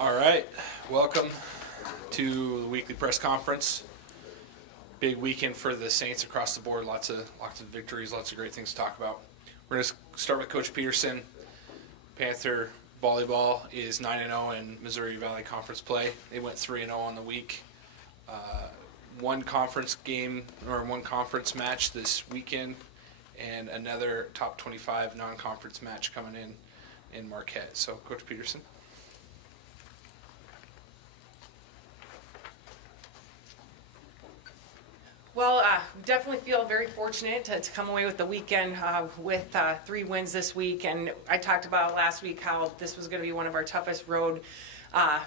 All right, welcome to the weekly press conference. Big weekend for the Saints across the board. Lots of victories, lots of great things to talk about. We're going to start with Coach Peterson. Panther volleyball is 9-0 in Missouri Valley Conference play. They went 3-0 on the week. One conference game or one conference match this weekend, and another top 25 non-conference match coming in Marquette. So, Coach Peterson. Well, definitely feel very fortunate to come away with the weekend with 3 wins this week. And I talked about last week how this was going to be one of our toughest road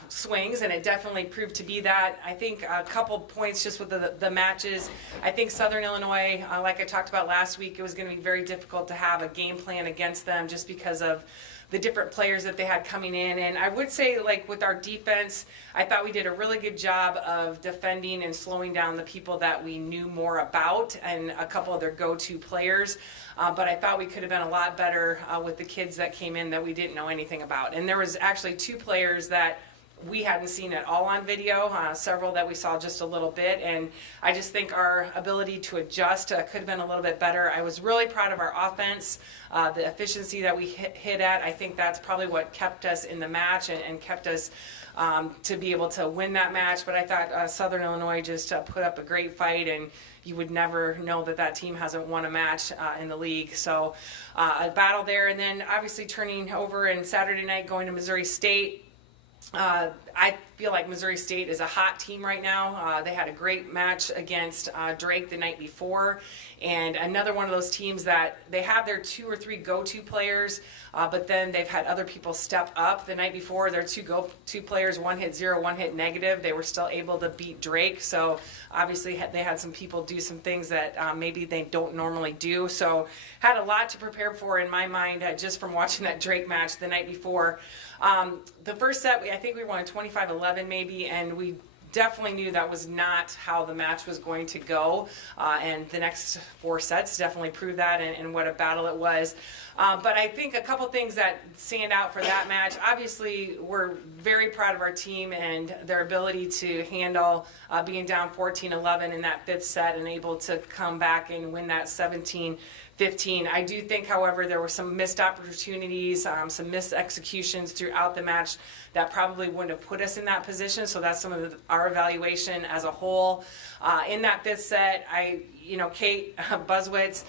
swings, and it definitely proved to be that. I think a couple points just with the matches. I think Southern Illinois, like I talked about last week, it was going to be very difficult to have a game plan against them just because of the different players that they had coming in. And I would say, like, with our defense, I thought we did a really good job of defending and slowing down the people that we knew more about and a couple of their go-to players. But I thought we could have been a lot better with the kids that came in that we didn't know anything about. And there was actually 2 players that we hadn't seen at all on video, several that we saw just a little bit, and I just think our ability to adjust could have been a little bit better. I was really proud of our offense, the efficiency that we hit at. I think that's probably what kept us in the match and kept us to be able to win that match. But I thought Southern Illinois just put up a great fight, and you would never know that team hasn't won a match in the league. So a battle there, and then obviously turning over and Saturday night going to Missouri State. I feel like Missouri State is a hot team right now. They had a great match against Drake the night before, and another one of those teams that they have their 2 or 3 go-to players, but then they've had other people step up. The night before, their 2 go-to players, one hit 0, one hit negative. They were still able to beat Drake, so obviously they had some people do some things that maybe they don't normally do. So had a lot to prepare for in my mind just from watching that Drake match the night before. The first set, I think we won 25-11 maybe, and we definitely knew that was not how the match was going to go, and the next 4 sets definitely proved that, and what a battle it was. But I think a couple things that stand out for that match. Obviously, we're very proud of our team and their ability to handle being down 14-11 in that 5th set and able to come back and win that 17-15. I do think, however, there were some missed opportunities, some missed executions throughout the match that probably wouldn't have put us in that position. So that's some of our evaluation as a whole. In that 5th set, Kate Buswitz,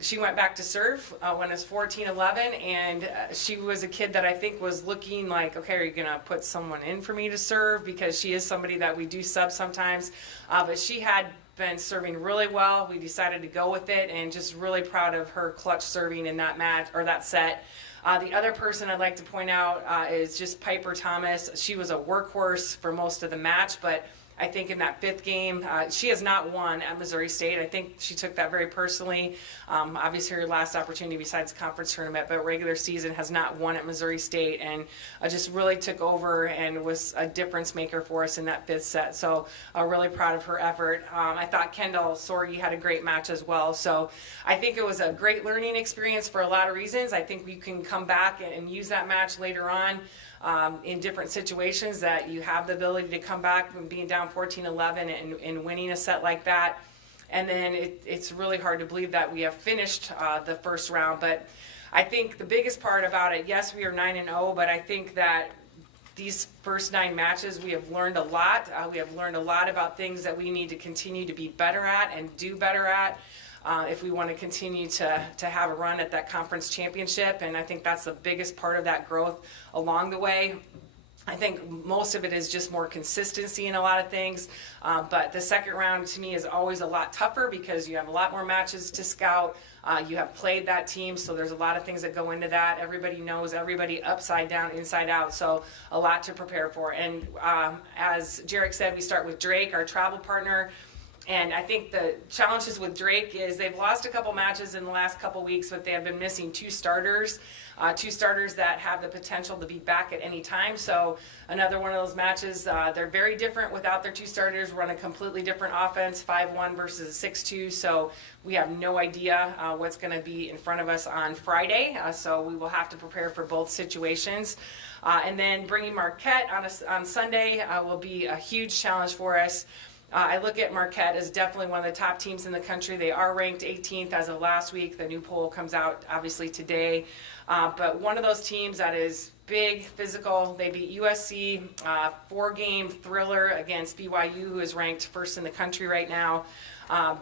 she went back to serve when it was 14-11, and she was a kid that I think was looking like, okay, are you going to put someone in for me to serve? Because she is somebody that we do sub sometimes. But she had been serving really well. We decided to go with it, and just really proud of her clutch serving in that match or that set. The other person I'd like to point out is just Piper Thomas. She was a workhorse for most of the match, but I think in that 5th game, she has not won at Missouri State. I think she took that very personally. Obviously, her last opportunity besides the conference tournament, but regular season has not won at Missouri State, and just really took over and was a difference maker for us in that 5th set. So really proud of her effort. I thought Kendall Sorgi had a great match as well. So I think it was a great learning experience for a lot of reasons. I think we can come back and use that match later on. In different situations, that you have the ability to come back from being down 14-11 and winning a set like that. And then it's really hard to believe that we have finished the first round. But I think the biggest part about it, yes, we are 9-0, but I think that these first 9 matches, we have learned a lot. We have learned a lot about things that we need to continue to be better at and do better at. If we want to continue to have a run at that conference championship. And I think that's the biggest part of that growth along the way. I think most of it is just more consistency in a lot of things. But the second round to me is always a lot tougher because you have a lot more matches to scout. You have played that team, so there's a lot of things that go into that. Everybody knows everybody upside down, inside out, so a lot to prepare for. And as Jarek said, we start with Drake, our travel partner. And I think the challenges with Drake is they've lost a couple matches in the last couple weeks, but they have been missing 2 starters. two starters that have the potential to be back at any time. So another one of those matches, they're very different without their two starters, run a completely different offense, 5-1 versus 6-2. So we have no idea what's going to be in front of us on Friday. So we will have to prepare for both situations. And then bringing Marquette on Sunday will be a huge challenge for us. I look at Marquette as definitely one of the top teams in the country. They are ranked 18th as of last week. The new poll comes out obviously today. But one of those teams that is big, physical. They beat USC, 4-game thriller against BYU, who is ranked first in the country right now.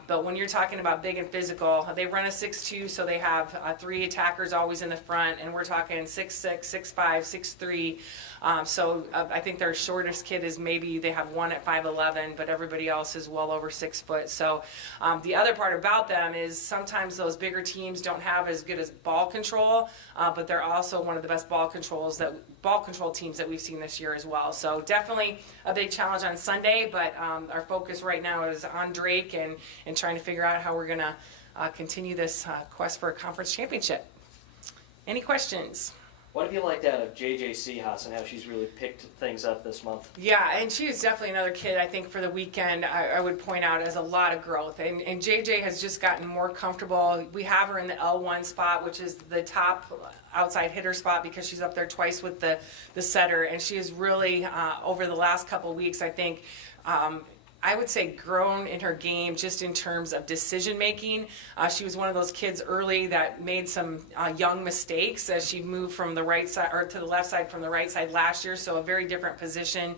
But when you're talking about big and physical, they run a 6-2, so they have 3 attackers always in the front, and we're talking 6'6", 6'5", 6'3". So I think their shortest kid is maybe they have one at 5'11", but everybody else is well over 6 foot. So the other part about them is sometimes those bigger teams don't have as good as ball control, but they're also one of the best ball control teams that we've seen this year as well. So definitely a big challenge on Sunday, but our focus right now is on Drake and trying to figure out how we're going to continue this quest for a conference championship. Any questions? What have you liked out of JJ Seahas and how she's really picked things up this month? Yeah, and she is definitely another kid, I think, for the weekend, I would point out as a lot of growth. And JJ has just gotten more comfortable. We have her in the L1 spot, which is the top outside hitter spot because she's up there twice with the setter. And she has really, over the last couple of weeks, I think, I would say grown in her game just in terms of decision making. She was one of those kids early that made some young mistakes as she moved from the right side or to the left side from the right side last year. So a very different position.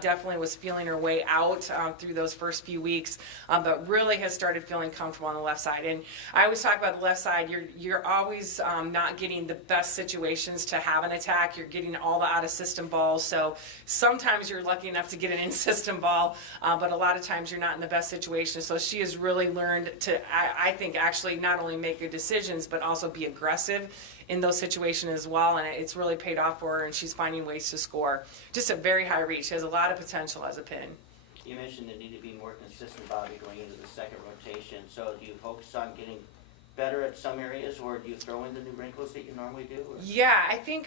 Definitely was feeling her way out through those first few weeks, but really has started feeling comfortable on the left side. And I always talk about the left side. You're always not getting the best situations to have an attack. You're getting all the out of system balls. So sometimes you're lucky enough to get an in system ball, but a lot of times you're not in the best situation. So she has really learned to, I think, actually not only make good decisions, but also be aggressive in those situations as well. And it's really paid off for her, and she's finding ways to score. Just a very high reach. She has a lot of potential as a pin. You mentioned they need to be more consistent, Bobby, going into the second rotation. So do you focus on getting better at some areas, or do you throw in the new wrinkles that you normally do? Or? Yeah, I think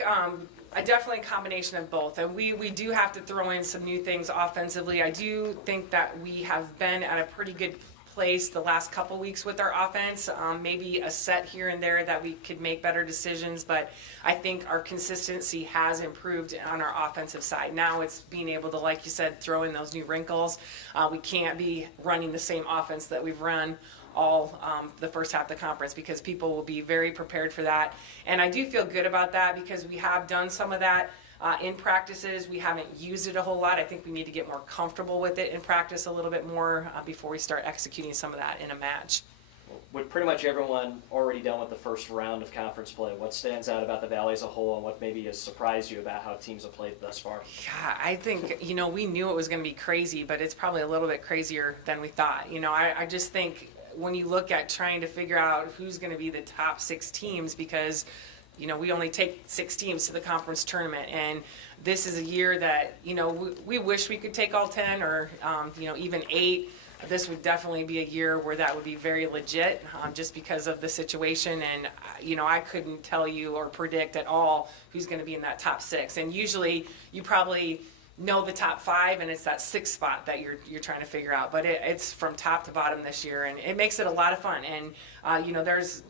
definitely a combination of both. And we do have to throw in some new things offensively. I do think that we have been at a pretty good place the last couple weeks with our offense. Maybe a set here and there that we could make better decisions, but I think our consistency has improved on our offensive side. Now it's being able to, like you said, throw in those new wrinkles. We can't be running the same offense that we've run all the first half of the conference because people will be very prepared for that. And I do feel good about that because we have done some of that in practices. We haven't used it a whole lot. I think we need to get more comfortable with it in practice a little bit more before we start executing some of that in a match. With pretty much everyone already done with the first round of conference play, what stands out about the Valley as a whole and what maybe has surprised you about how teams have played thus far? Yeah, I think, we knew it was going to be crazy, but it's probably a little bit crazier than we thought. I just think when you look at trying to figure out who's going to be the top 6 teams, because we only take 6 teams to the conference tournament, and this is a year that we wish we could take all 10 or even 8. This would definitely be a year where that would be very legit, just because of the situation. And I couldn't tell you or predict at all who's going to be in that top 6. And usually you probably know the top 5, and it's that 6th spot that you're trying to figure out. But it's from top to bottom this year, and it makes it a lot of fun. And there's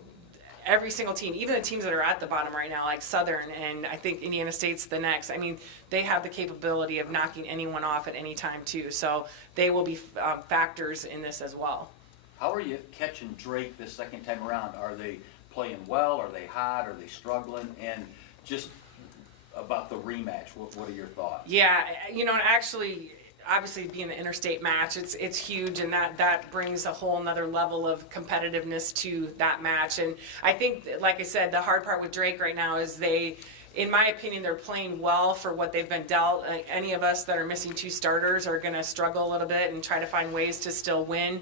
every single team, even the teams that are at the bottom right now, like Southern, and I think Indiana State's the next. I mean, they have the capability of knocking anyone off at any time too. So they will be factors in this as well. How are you catching Drake this second time around? Are they playing well? Are they hot? Are they struggling? And just about the rematch, what are your thoughts? Yeah, actually, obviously being the interstate match, it's huge, and that brings a whole nother level of competitiveness to that match. And I think, like I said, the hard part with Drake right now is in my opinion, they're playing well for what they've been dealt. Any of us that are missing 2 starters are going to struggle a little bit and try to find ways to still win.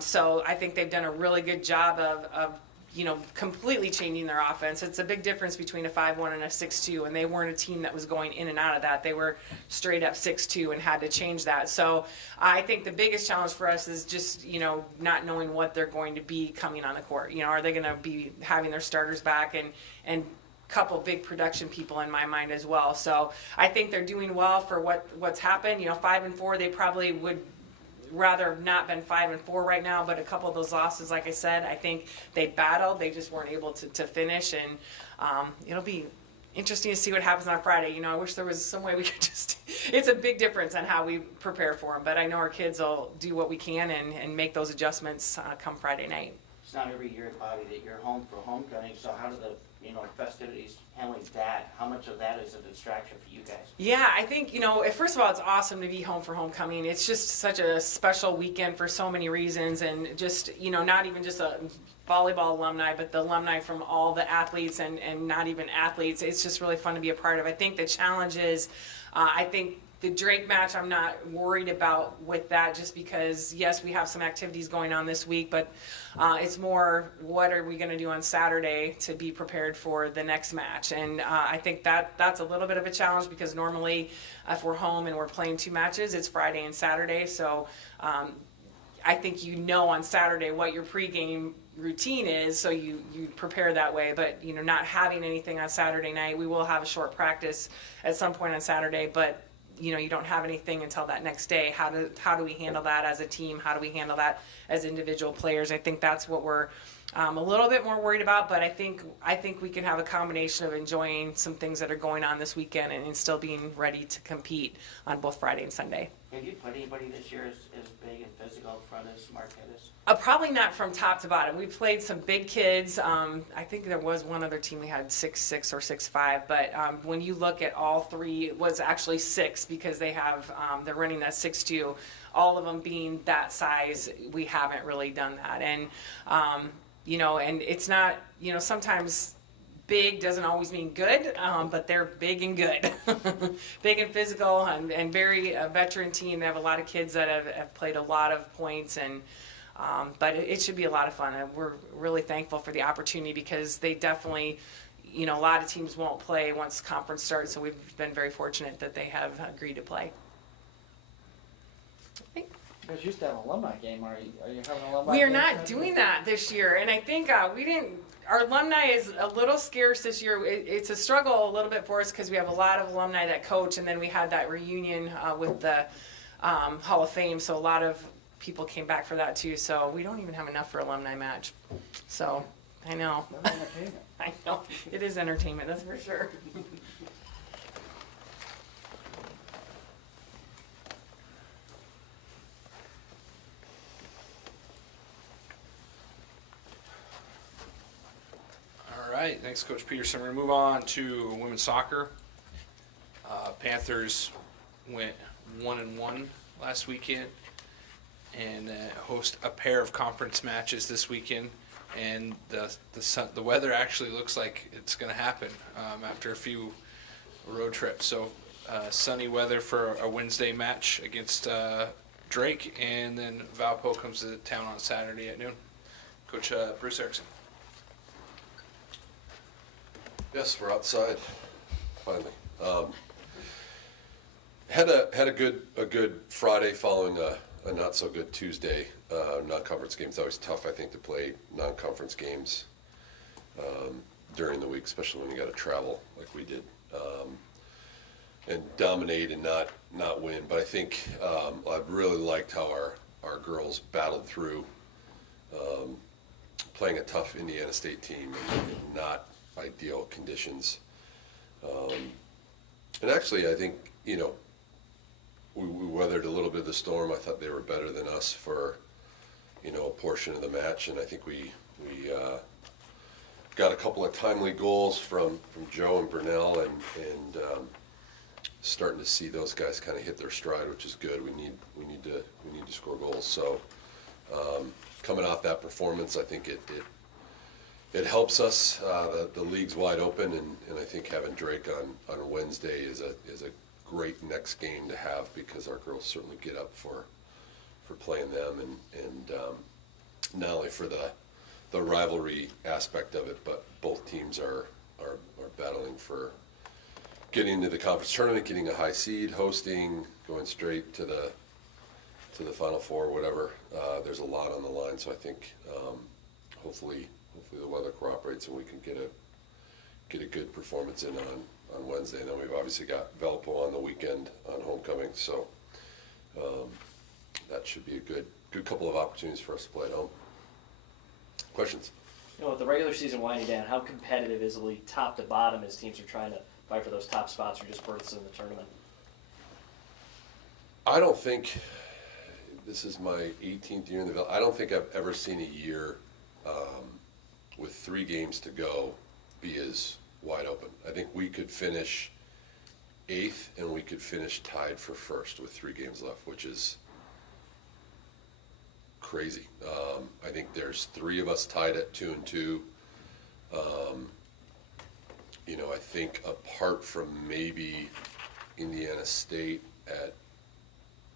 So I think they've done a really good job of completely changing their offense. It's a big difference between a 5-1 and a 6-2, and they weren't a team that was going in and out of that. They were straight up 6-2 and had to change that. So I think the biggest challenge for us is just, not knowing what they're going to be coming on the court. Are they going to be having their starters back and couple big production people in my mind as well. So I think they're doing well for what's happened. 5-4, they probably would rather have not been 5-4 right now, but a couple of those losses, like I said, I think they battled. They just weren't able to finish, and it'll be interesting to see what happens on Friday. I wish there was some way we could just, it's a big difference on how we prepare for them, but I know our kids will do what we can and make those adjustments come Friday night. It's not every year, Bobby, that you're home for homecoming, so how do the, festivities handling that? How much of that is a distraction for you guys? Yeah, I think, first of all, it's awesome to be home for homecoming. It's just such a special weekend for so many reasons, and just, not even just a volleyball alumni, but the alumni from all the athletes and not even athletes. It's just really fun to be a part of. I think the challenge is, I think the Drake match, I'm not worried about with that, just because, yes, we have some activities going on this week, but it's more, what are we going to do on Saturday to be prepared for the next match? And I think that's a little bit of a challenge, because normally if we're home and we're playing 2 matches, it's Friday and Saturday. So I think on Saturday what your pregame routine is, so you prepare that way. But not having anything on Saturday night, we will have a short practice at some point on Saturday, but you don't have anything until that next day. How do we handle that as a team? How do we handle that as individual players? I think that's what we're a little bit more worried about, but I think we can have a combination of enjoying some things that are going on this weekend and still being ready to compete on both Friday and Sunday. Have you put anybody this year as big and physical up front as Marquette is? Probably not from top to bottom. We played some big kids. I think there was one other team we had 6'6" or 6'5", but when you look at all 3, it was actually 6, because they have they're running that 6'2". All of them being that size, we haven't really done that, and and it's not, sometimes big doesn't always mean good, but they're big and good. Big and physical, and very veteran team. They have a lot of kids that have played a lot of points, and but it should be a lot of fun. And we're really thankful for the opportunity, because they definitely, a lot of teams won't play once conference starts, so we've been very fortunate that they have agreed to play. You guys used to have an alumni game. Are you having an alumni We are game not tonight? doing that this year, and I think our alumni is a little scarce this year. It's a struggle a little bit for us, because we have a lot of alumni that coach, and then we had that reunion with the Hall of Fame, so a lot of people came back for that too. So we don't even have enough for alumni match. So I know. That's entertainment. I know. It is entertainment, that's for sure. All right, thanks, Coach Peterson. We're going to move on to women's soccer. Panthers went 1-1 last weekend and host a pair of conference matches this weekend. And the weather actually looks like it's going to happen after a few road trips. So sunny weather for a Wednesday match against Drake, and then Valpo comes to town on Saturday at noon. Coach Bruce Erickson. Yes, we're outside, finally. Had a good Friday following a not so good Tuesday. Non-conference games, always tough, I think, to play non-conference games during the week, especially when you got to travel like we did, and dominate and not win. But I think I've really liked how our girls battled through playing a tough Indiana State team in not ideal conditions. And actually, I think, we weathered a little bit of the storm. I thought they were better than us for, a portion of the match. And I think we got a couple of timely goals from Joe and Burnell, and starting to see those guys kind of hit their stride, which is good. We need to score goals. So coming off that performance, I think it helps us. The league's wide open, and I think having Drake on Wednesday is a great next game to have, because our girls certainly get up for playing them, and not only for the rivalry aspect of it, but both teams are battling for getting into the conference tournament, getting a high seed, hosting, going straight to the Final Four, whatever. There's a lot on the line, so I think hopefully the weather cooperates and we can get a good performance in on Wednesday. And then we've obviously got Valpo on the weekend on homecoming, so that should be a good couple of opportunities for us to play at home. Questions? You know, with the regular season winding down, how competitive is the league top to bottom as teams are trying to fight for those top spots or just berths in the tournament? I don't think, this is my 18th year in the Valley, I don't think I've ever seen a year with 3 games to go be as wide open. I think we could finish 8th and we could finish tied for 1st with 3 games left, which is crazy. I think there's 3 of us tied at 2-2. You know, I think apart from maybe Indiana State at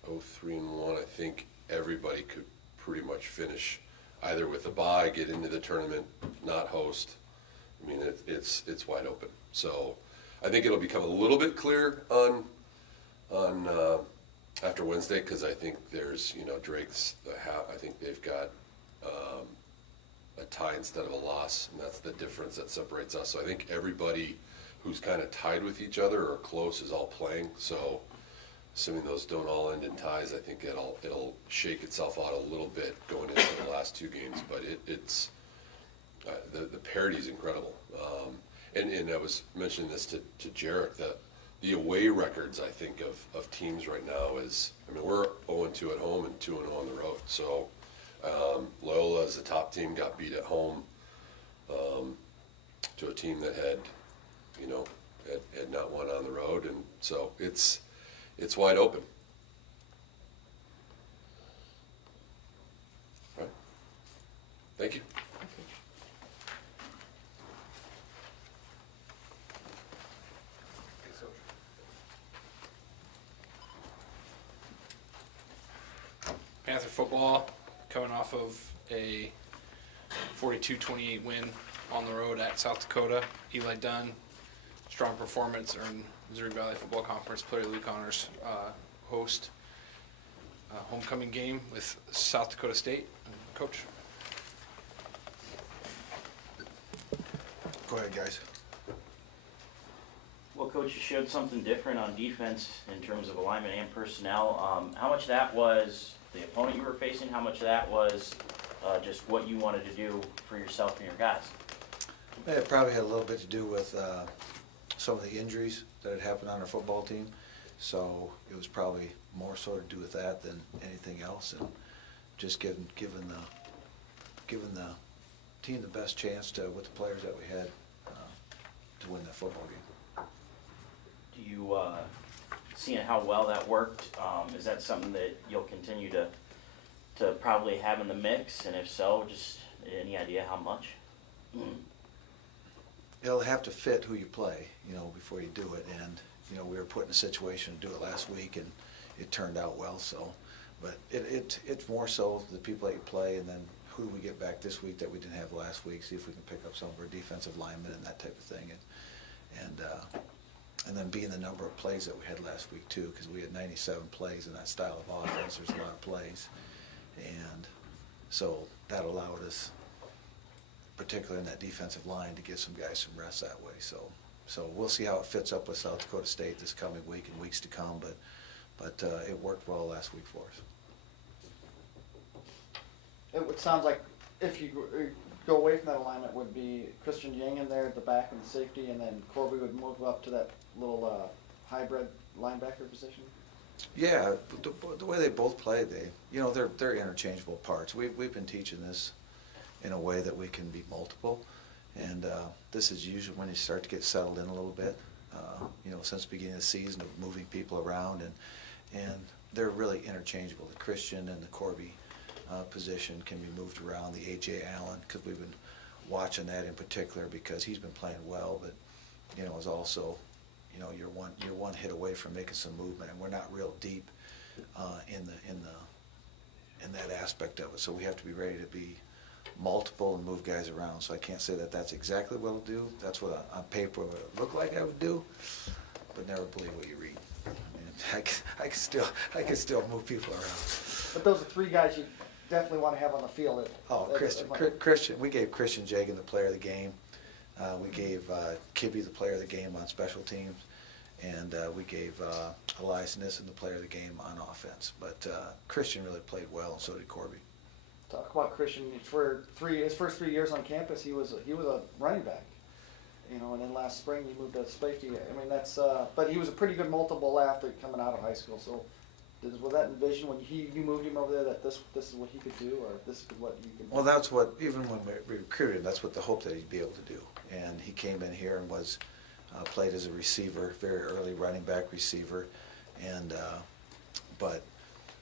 0-3-1, I think everybody could pretty much finish either with a bye, get into the tournament, not host. I mean, it's wide open. So I think it'll become a little bit clearer on after Wednesday, because I think there's, you know, Drake's, I think they've got a tie instead of a loss, and that's the difference that separates us. So I think everybody who's kind of tied with each other or close is all playing. So assuming those don't all end in ties, I think it'll shake itself out a little bit going into the last 2 games. But it's the parity is incredible. And I was mentioning this to Jarek, that the away records, I think, of teams right now is, I mean, we're 0-2 at home and 2-0 on the road. So Loyola, as the top team, got beat at home to a team that had, you know, had not won on the road. And so it's wide open. All right. Thank you. Panther football coming off of a 42-28 win on the road at South Dakota. Eli Dunn, strong performance, earned Missouri Valley Football Conference Player of the Week honors. Host homecoming game with South Dakota State. Coach. Go ahead, guys. Well, Coach, you showed something different on defense in terms of alignment and personnel. How much of that was the opponent you were facing? How much of that was just what you wanted to do for yourself and your guys? It probably had a little bit to do with some of the injuries that had happened on our football team. So it was probably more so to do with that than anything else, and just giving the team the best chance to, with the players that we had, to win that football game. Do you, seeing how well that worked, is that something that you'll continue to probably have in the mix? And if so, just any idea how much? It'll have to fit who you play, you know, before you do it. And, you know, we were put in a situation to do it last week, and it turned out well. So, but it's more so the people that you play, and then who do we get back this week that we didn't have last week? See if we can pick up some of our defensive linemen and that type of thing. And then being the number of plays that we had last week too, because we had 97 plays in that style of offense. There's a lot of plays, and so that allowed us, particularly in that defensive line, to get some guys some rest that way. So we'll see how it fits up with South Dakota State this coming week and weeks to come. But it worked well last week for us. It sounds like if you go away from that alignment, would be Christian Yang in there at the back and the safety, and then Corby would move up to that little hybrid linebacker position. Yeah, the way they both play, they're interchangeable parts. We've been teaching this in a way that we can be multiple, and this is usually when you start to get settled in a little bit. Since the beginning of the season, of moving people around, and they're really interchangeable. The Christian and the Corby position can be moved around. The A.J. Allen, because we've been watching that in particular because he's been playing well, but is also you're one hit away from making some movement, and we're not real deep in that aspect of it. So we have to be ready to be multiple and move guys around. So I can't say that that's exactly what it'll do. That's what on paper would look like I would do, but never believe what you read. I mean, I can still move people around. But those are 3 guys you definitely want to have on the field. Christian. We gave Christian Jagan the player of the game. We gave Kibbe the player of the game on special teams, and we gave Elias Nissen the player of the game on offense. But Christian really played well, and so did Corby. Talk about Christian. For his first 3 years on campus, he was a running back. You know, and then last spring he moved to safety. I mean, but he was a pretty good multiple athlete coming out of high school. So, was that envision when you moved him over there that this is what he could do, or this is what you could? Well, that's what, even when we recruited him, that's what the hope that he'd be able to do. And he came in here and was played as a receiver, very early running back receiver, and but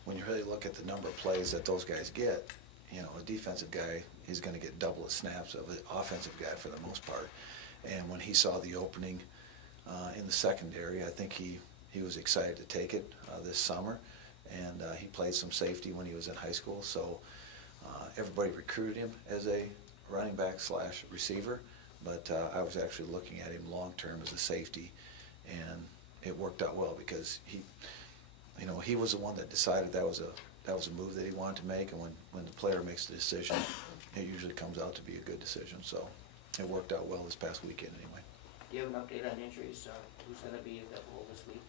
when you really look at the number of plays that those guys get, you know, a defensive guy is going to get double the snaps of an offensive guy for the most part. And when he saw the opening in the secondary, I think he was excited to take it this summer, and he played some safety when he was in high school. So everybody recruited him as a running back / receiver, but I was actually looking at him long term as a safety, and it worked out well because he was the one that decided that was a move that he wanted to make, and when the player makes the decision, it usually comes out to be a good decision. So it worked out well this past weekend anyway. Do you have an update on injuries? Who's going to be available this week?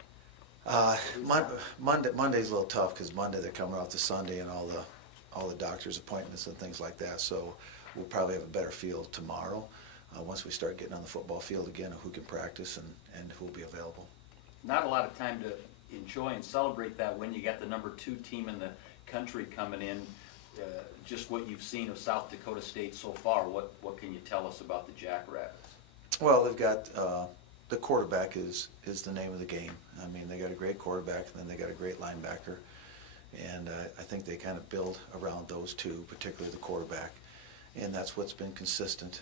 Monday's a little tough because Monday they're coming off to Sunday and all the doctor's appointments and things like that. So we'll probably have a better feel tomorrow once we start getting on the football field again of who can practice and who will be available. Not a lot of time to enjoy and celebrate that when you got the number 2 team in the country coming in. Just what you've seen of South Dakota State so far, what can you tell us about the Jackrabbits? Well, they've got the quarterback is the name of the game. I mean, they got a great quarterback, and then they got a great linebacker, and I think they kind of build around those two, particularly the quarterback, and that's what's been consistent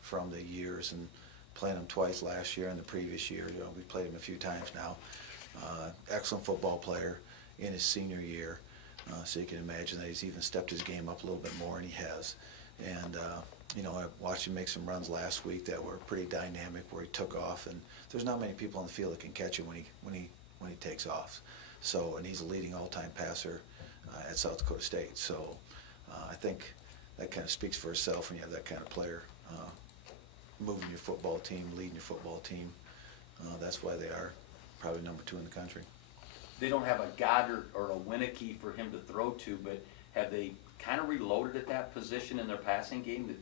from the years. And playing them twice last year and the previous year, we played him a few times now. Excellent football player in his senior year, so you can imagine that he's even stepped his game up a little bit more, and he has. And I watched him make some runs last week that were pretty dynamic, where he took off, and there's not many people on the field that can catch him when he takes off. So, and he's a leading all-time passer at South Dakota State. So, I think that kind of speaks for itself when you have that kind of player moving your football team, leading your football team. That's why they are probably number 2 in the country. They don't have a Goddard or a Winnicky for him to throw to, but have they kind of reloaded at that position in their passing game?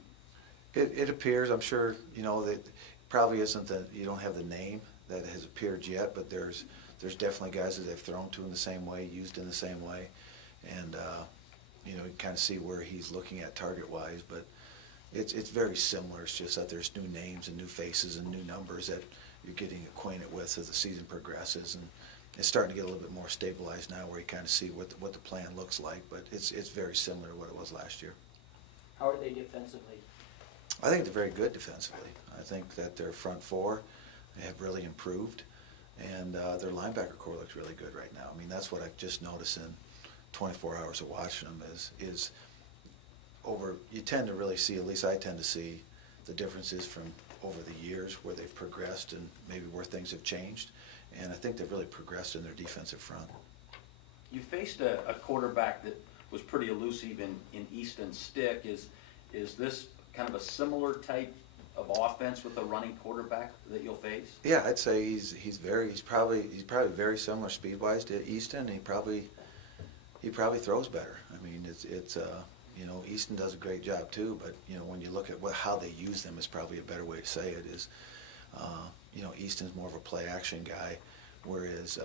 It appears, I'm sure, that probably isn't you don't have the name that has appeared yet, but there's definitely guys that they've thrown to in the same way, used in the same way, and you kind of see where he's looking at target-wise, but it's very similar. It's just that there's new names and new faces and new numbers that you're getting acquainted with as the season progresses, and it's starting to get a little bit more stabilized now, where you kind of see what the plan looks like, but it's very similar to what it was last year. How are they defensively? I think they're very good defensively. I think that their front four have really improved, and their linebacker core looks really good right now. I mean, that's what I've just noticed in 24 hours of watching them is over. You tend to really see, at least I tend to see, the differences from over the years where they've progressed and maybe where things have changed. And I think they've really progressed in their defensive front. You faced a quarterback that was pretty elusive in Easton Stick. Is this kind of a similar type of offense with a running quarterback that you'll face? Yeah, I'd say he's probably very similar speed-wise to Easton. He probably throws better. I mean, it's Easton does a great job too, but when you look at how they use them is probably a better way to say it is. Easton's more of a play-action guy, whereas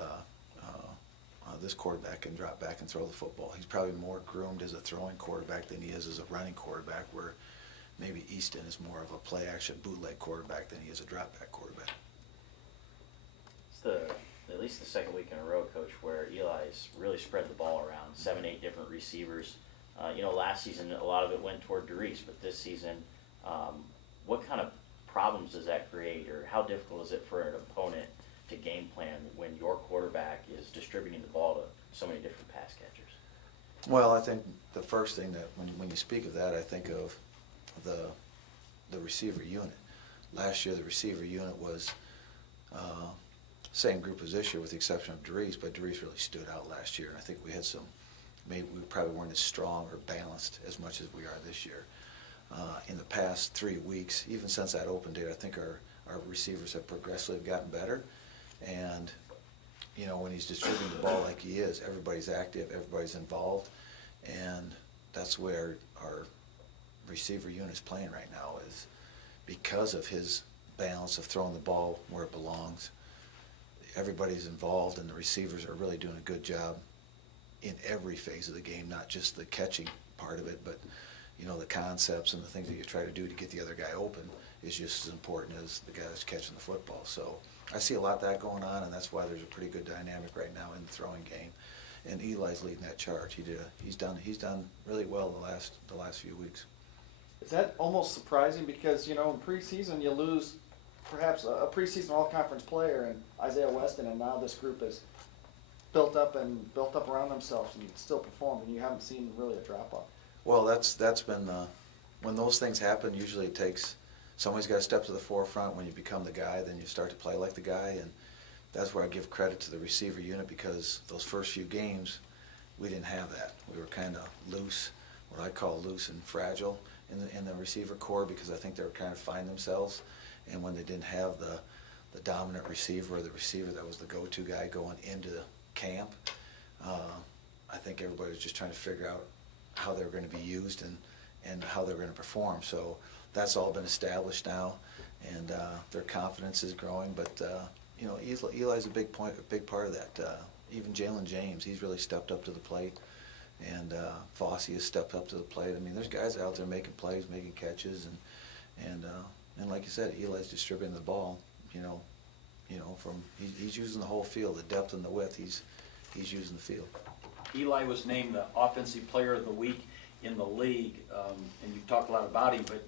this quarterback can drop back and throw the football. He's probably more groomed as a throwing quarterback than he is as a running quarterback, where maybe Easton is more of a play-action bootleg quarterback than he is a drop-back quarterback. It's at least the second week in a row, Coach, where Eli's really spread the ball around, 7-8 different receivers. Last season, a lot of it went toward Derice, but this season, what kind of problems does that create, or how difficult is it for an opponent to game plan when your quarterback is distributing the ball to so many different pass catchers? Well, I think the first thing that when you speak of that, I think of the receiver unit. Last year, the receiver unit was same group as this year with the exception of Derice, but Derice really stood out last year, and I think we had maybe we probably weren't as strong or balanced as much as we are this year. in the past 3 weeks, even since that open date, I think our receivers have progressively gotten better. And, you know, when he's distributing the ball like he is, everybody's active, everybody's involved, and that's where our receiver unit is playing right now, is because of his balance of throwing the ball where it belongs. Everybody's involved, and the receivers are really doing a good job in every phase of the game, not just the catching part of it, but you know, the concepts and the things that you try to do to get the other guy open is just as important as the guy that's catching the football. So I see a lot of that going on, and that's why there's a pretty good dynamic right now in the throwing game. And Eli's leading that charge. He's done really well the last few weeks. Is that almost surprising? Because, you know, in preseason you lose perhaps a preseason all-conference player and Isaiah Weston, and now this group is built up around themselves and still perform, and you haven't seen really a drop-off. Well, that's been when those things happen. Usually, it takes somebody's got to step to the forefront. When you become the guy, then you start to play like the guy, and that's where I give credit to the receiver unit, because those first few games we didn't have that. We were kind of loose, what I call loose and fragile in the receiver core, because I think they were trying to find themselves, and when they didn't have the dominant receiver, or the receiver that was the go-to guy going into camp, I think everybody was just trying to figure out how they were going to be used and how they were going to perform. So that's all been established now, and their confidence is growing. But you know, Eli's a big part of that. Even Jalen James, he's really stepped up to the plate, and Fossey has stepped up to the plate. I mean, there's guys out there making plays, making catches, and like you said, Eli's distributing the ball. You know, from he's using the whole field, the depth and the width. He's using the field. Eli was named the Offensive Player of the Week in the league, and you've talked a lot about him, but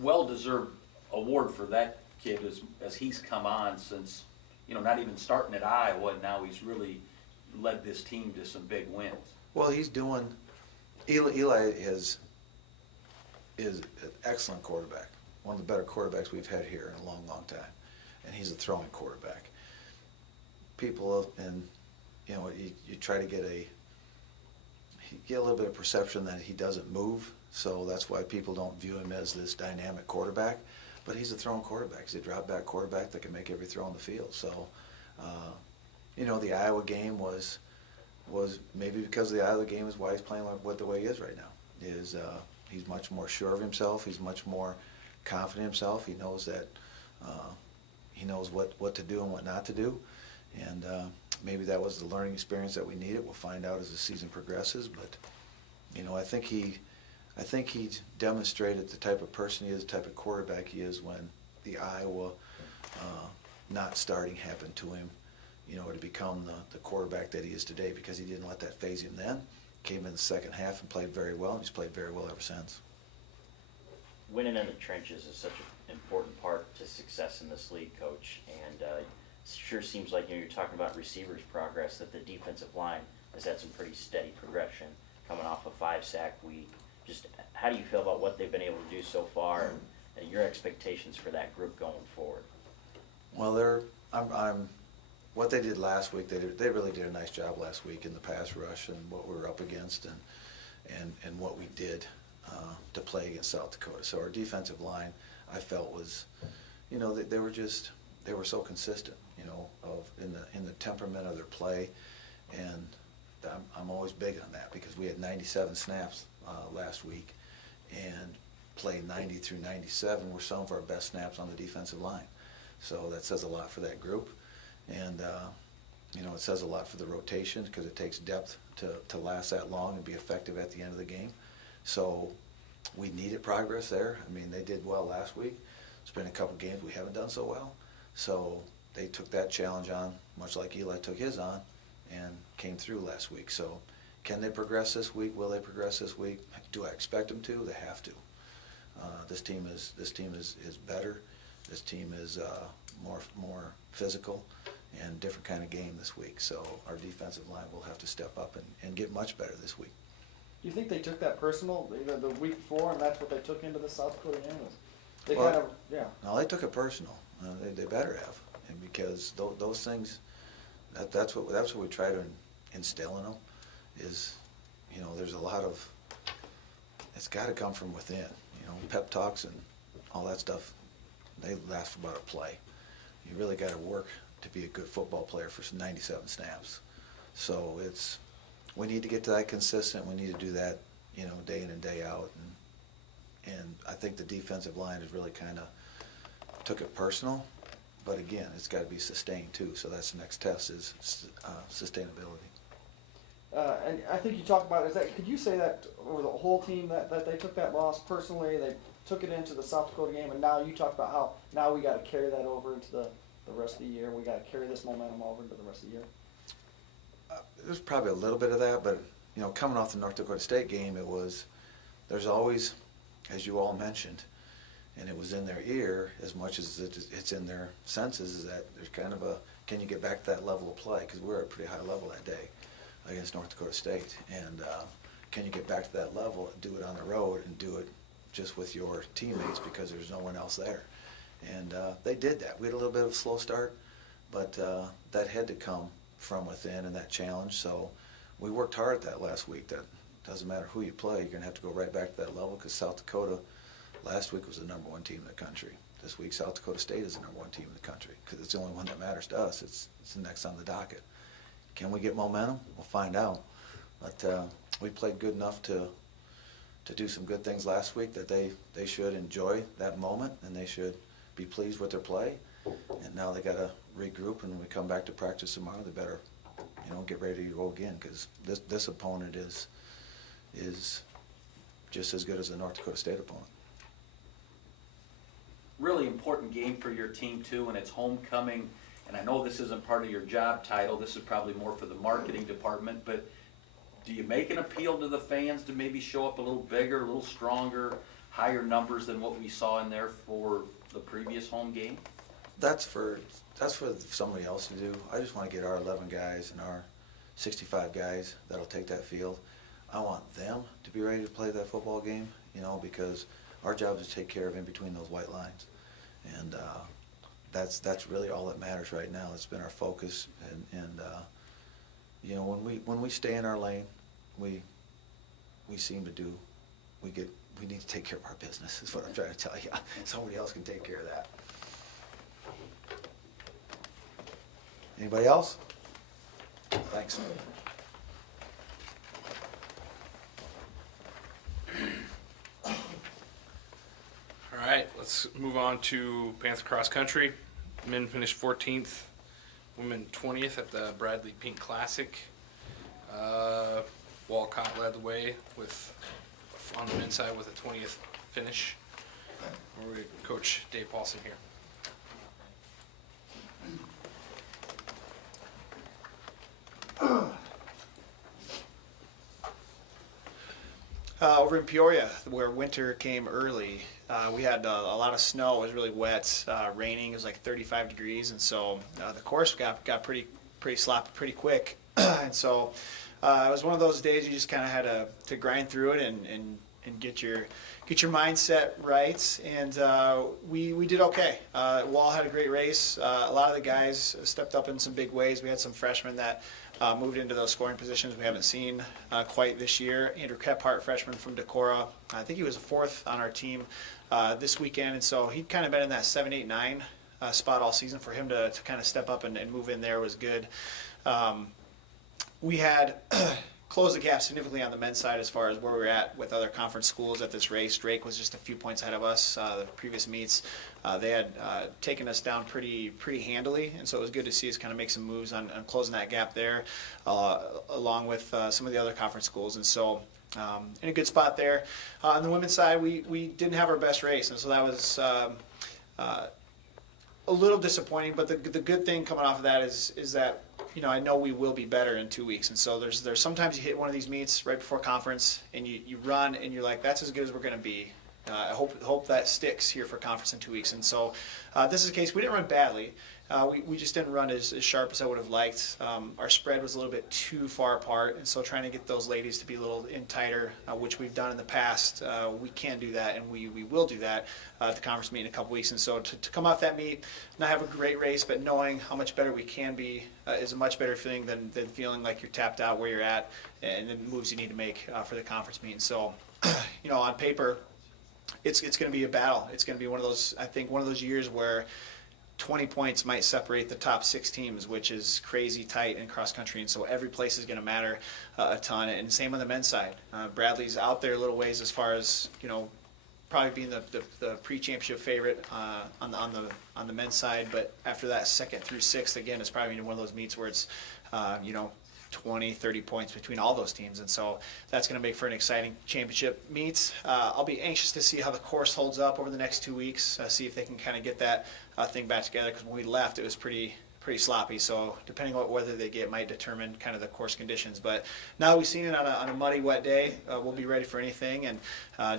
well-deserved award for that kid as he's come on since, you know, not even starting at Iowa, and now he's really led this team to some big wins. Well, he's doing. Eli is an excellent quarterback, one of the better quarterbacks we've had here in a long, long time, and he's a throwing quarterback. People and you know, you try to get a little bit of perception that he doesn't move, so that's why people don't view him as this dynamic quarterback. But he's a throwing quarterback. He's a drop-back quarterback that can make every throw on the field. So, you know, the Iowa game was maybe because the Iowa game is why he's playing the way he is right now. He's much more sure of himself. He's much more confident in himself. He knows that he knows what to do and what not to do, and maybe that was the learning experience that we needed. We'll find out as the season progresses, but you know, I think he's demonstrated the type of person he is, the type of quarterback he is when the Iowa not starting happened to him, you know, to become the quarterback that he is today, because he didn't let that phase him then. Came in the second half and played very well, and he's played very well ever since. Winning in the trenches is such an important part to success in this league, Coach, and sure seems like, you know, you're talking about receivers' progress, that the defensive line has had some pretty steady progression coming off a 5-sack week. Just how do you feel about what they've been able to do so far, and your expectations for that group going forward? Well, what they did last week, they really did a nice job last week in the pass rush and what we were up against and what we did to play against South Dakota. So our defensive line, I felt, was, you know, they were so consistent, you know, in the temperament of their play, and I'm always big on that, because we had 97 snaps last week, and played 90 through 97 were some of our best snaps on the defensive line. So that says a lot for that group, and you know, it says a lot for the rotation, because it takes depth to last that long and be effective at the end of the game. So we needed progress there. I mean, they did well last week. It's been a couple games we haven't done so well. So they took that challenge on, much like Eli took his on, and came through last week. So can they progress this week? Will they progress this week? Do I expect them to? They have to. This team is better. This team is more physical, and different kind of game this week. So our defensive line will have to step up and get much better this week. Do you think they took that personal the week before, and that's what they took into the South Dakota game? They Well, kind of, yeah. No, they took it personal. They better have, and because those things, that's what we try to instill in them. Is, you know, there's a lot of, it's got to come from within. Pep talks and all that stuff, they last for about a play. You really got to work to be a good football player for 97 snaps. So we need to get to that consistent. We need to do that, day in and day out. And I think the defensive line has really kind of took it personal. But again, it's got to be sustained too. So that's the next test is sustainability. And I think you talked about, could you say that over the whole team that they took that loss personally, they took it into the South Dakota game, and now you talked about how now we got to carry that over into the rest of the year. We got to carry this momentum over into the rest of the year. There's probably a little bit of that, but coming off the North Dakota State game, there's always, as you all mentioned, and it was in their ear as much as it's in their senses, is that there's kind of can you get back to that level of play? Because we're at a pretty high level that day against North Dakota State, and can you get back to that level and do it on the road and do it just with your teammates because there's no one else there? And they did that. We had a little bit of a slow start, but that had to come from within and that challenge. So we worked hard at that last week. That doesn't matter who you play, you're going to have to go right back to that level because South Dakota last week was the #1 team in the country. This week South Dakota State is the #1 team in the country because it's the only one that matters to us. It's the next on the docket. Can we get momentum? We'll find out. But we played good enough to do some good things last week that they should enjoy that moment and they should be pleased with their play. And now they got to regroup, and when we come back to practice tomorrow, they better, get ready to go again because this opponent is just as good as the North Dakota State opponent. Really important game for your team too, and it's homecoming. And I know this isn't part of your job title. This is probably more for the marketing department. But do you make an appeal to the fans to maybe show up a little bigger, a little stronger, higher numbers than what we saw in there for the previous home game? That's for somebody else to do. I just want to get our 11 guys and our 65 guys that'll take that field. I want them to be ready to play that football game, because our job is to take care of in between those white lines. And that's really all that matters right now. It's been our focus, and when we stay in our lane, we seem to do. We need to take care of our business. Is what I'm trying to tell you. Somebody else can take care of that. Anybody else? Thanks. All right, let's move on to Panther Cross Country. Men finished 14th, women 20th at the Bradley Pink Classic. Walcott led the way on the men's side with a 20th finish. We're Coach Dave Paulson here. Over in Peoria, where winter came early, we had a lot of snow. It was really wet, raining. It was like 35 degrees, and so the course got pretty sloppy pretty quick. And so it was one of those days you just kind of had to grind through it and get your mindset right. And we did okay. Wall had a great race. A lot of the guys stepped up in some big ways. We had some freshmen that moved into those scoring positions we haven't seen quite this year. Andrew Kephart, freshman from Decorah, I think he was a 4th on our team this weekend, and so he'd kind of been in that 7, 8, 9 spot all season. For him to kind of step up and move in there was good. We had closed the gap significantly on the men's side as far as where we were at with other conference schools at this race. Drake was just a few points ahead of us. The previous meets, they had taken us down pretty handily, and so it was good to see us kind of make some moves on closing that gap there, along with some of the other conference schools. And so in a good spot there. On the women's side, we didn't have our best race, and so that was a little disappointing. But the good thing coming off of that is that, I know we will be better in 2 weeks. And so there's sometimes you hit one of these meets right before conference and you run and you're like, that's as good as we're going to be. I hope that sticks here for conference in 2 weeks. And so this is the case. We didn't run badly. We just didn't run as sharp as I would have liked. Our spread was a little bit too far apart, and so trying to get those ladies to be a little in tighter, which we've done in the past, we can do that, and we will do that at the conference meet in a couple weeks. And so to come off that meet, not have a great race, but knowing how much better we can be is a much better feeling than feeling like you're tapped out where you're at and the moves you need to make for the conference meet. And so, on paper, it's going to be a battle. It's going to be one of those years where 20 points might separate the top 6 teams, which is crazy tight in cross country, and so every place is going to matter a ton. And same on the men's side. Bradley's out there a little ways as far as probably being the pre-championship favorite on the men's side, but after that 2nd through 6th, again, it's probably one of those meets where it's 20, 30 points between all those teams, and so that's going to make for an exciting championship meet. I'll be anxious to see how the course holds up over the next 2 weeks, see if they can kind of get that thing back together, because when we left, it was pretty sloppy, so depending on what weather they get might determine kind of the course conditions. But now that we've seen it on a muddy, wet day, we'll be ready for anything, and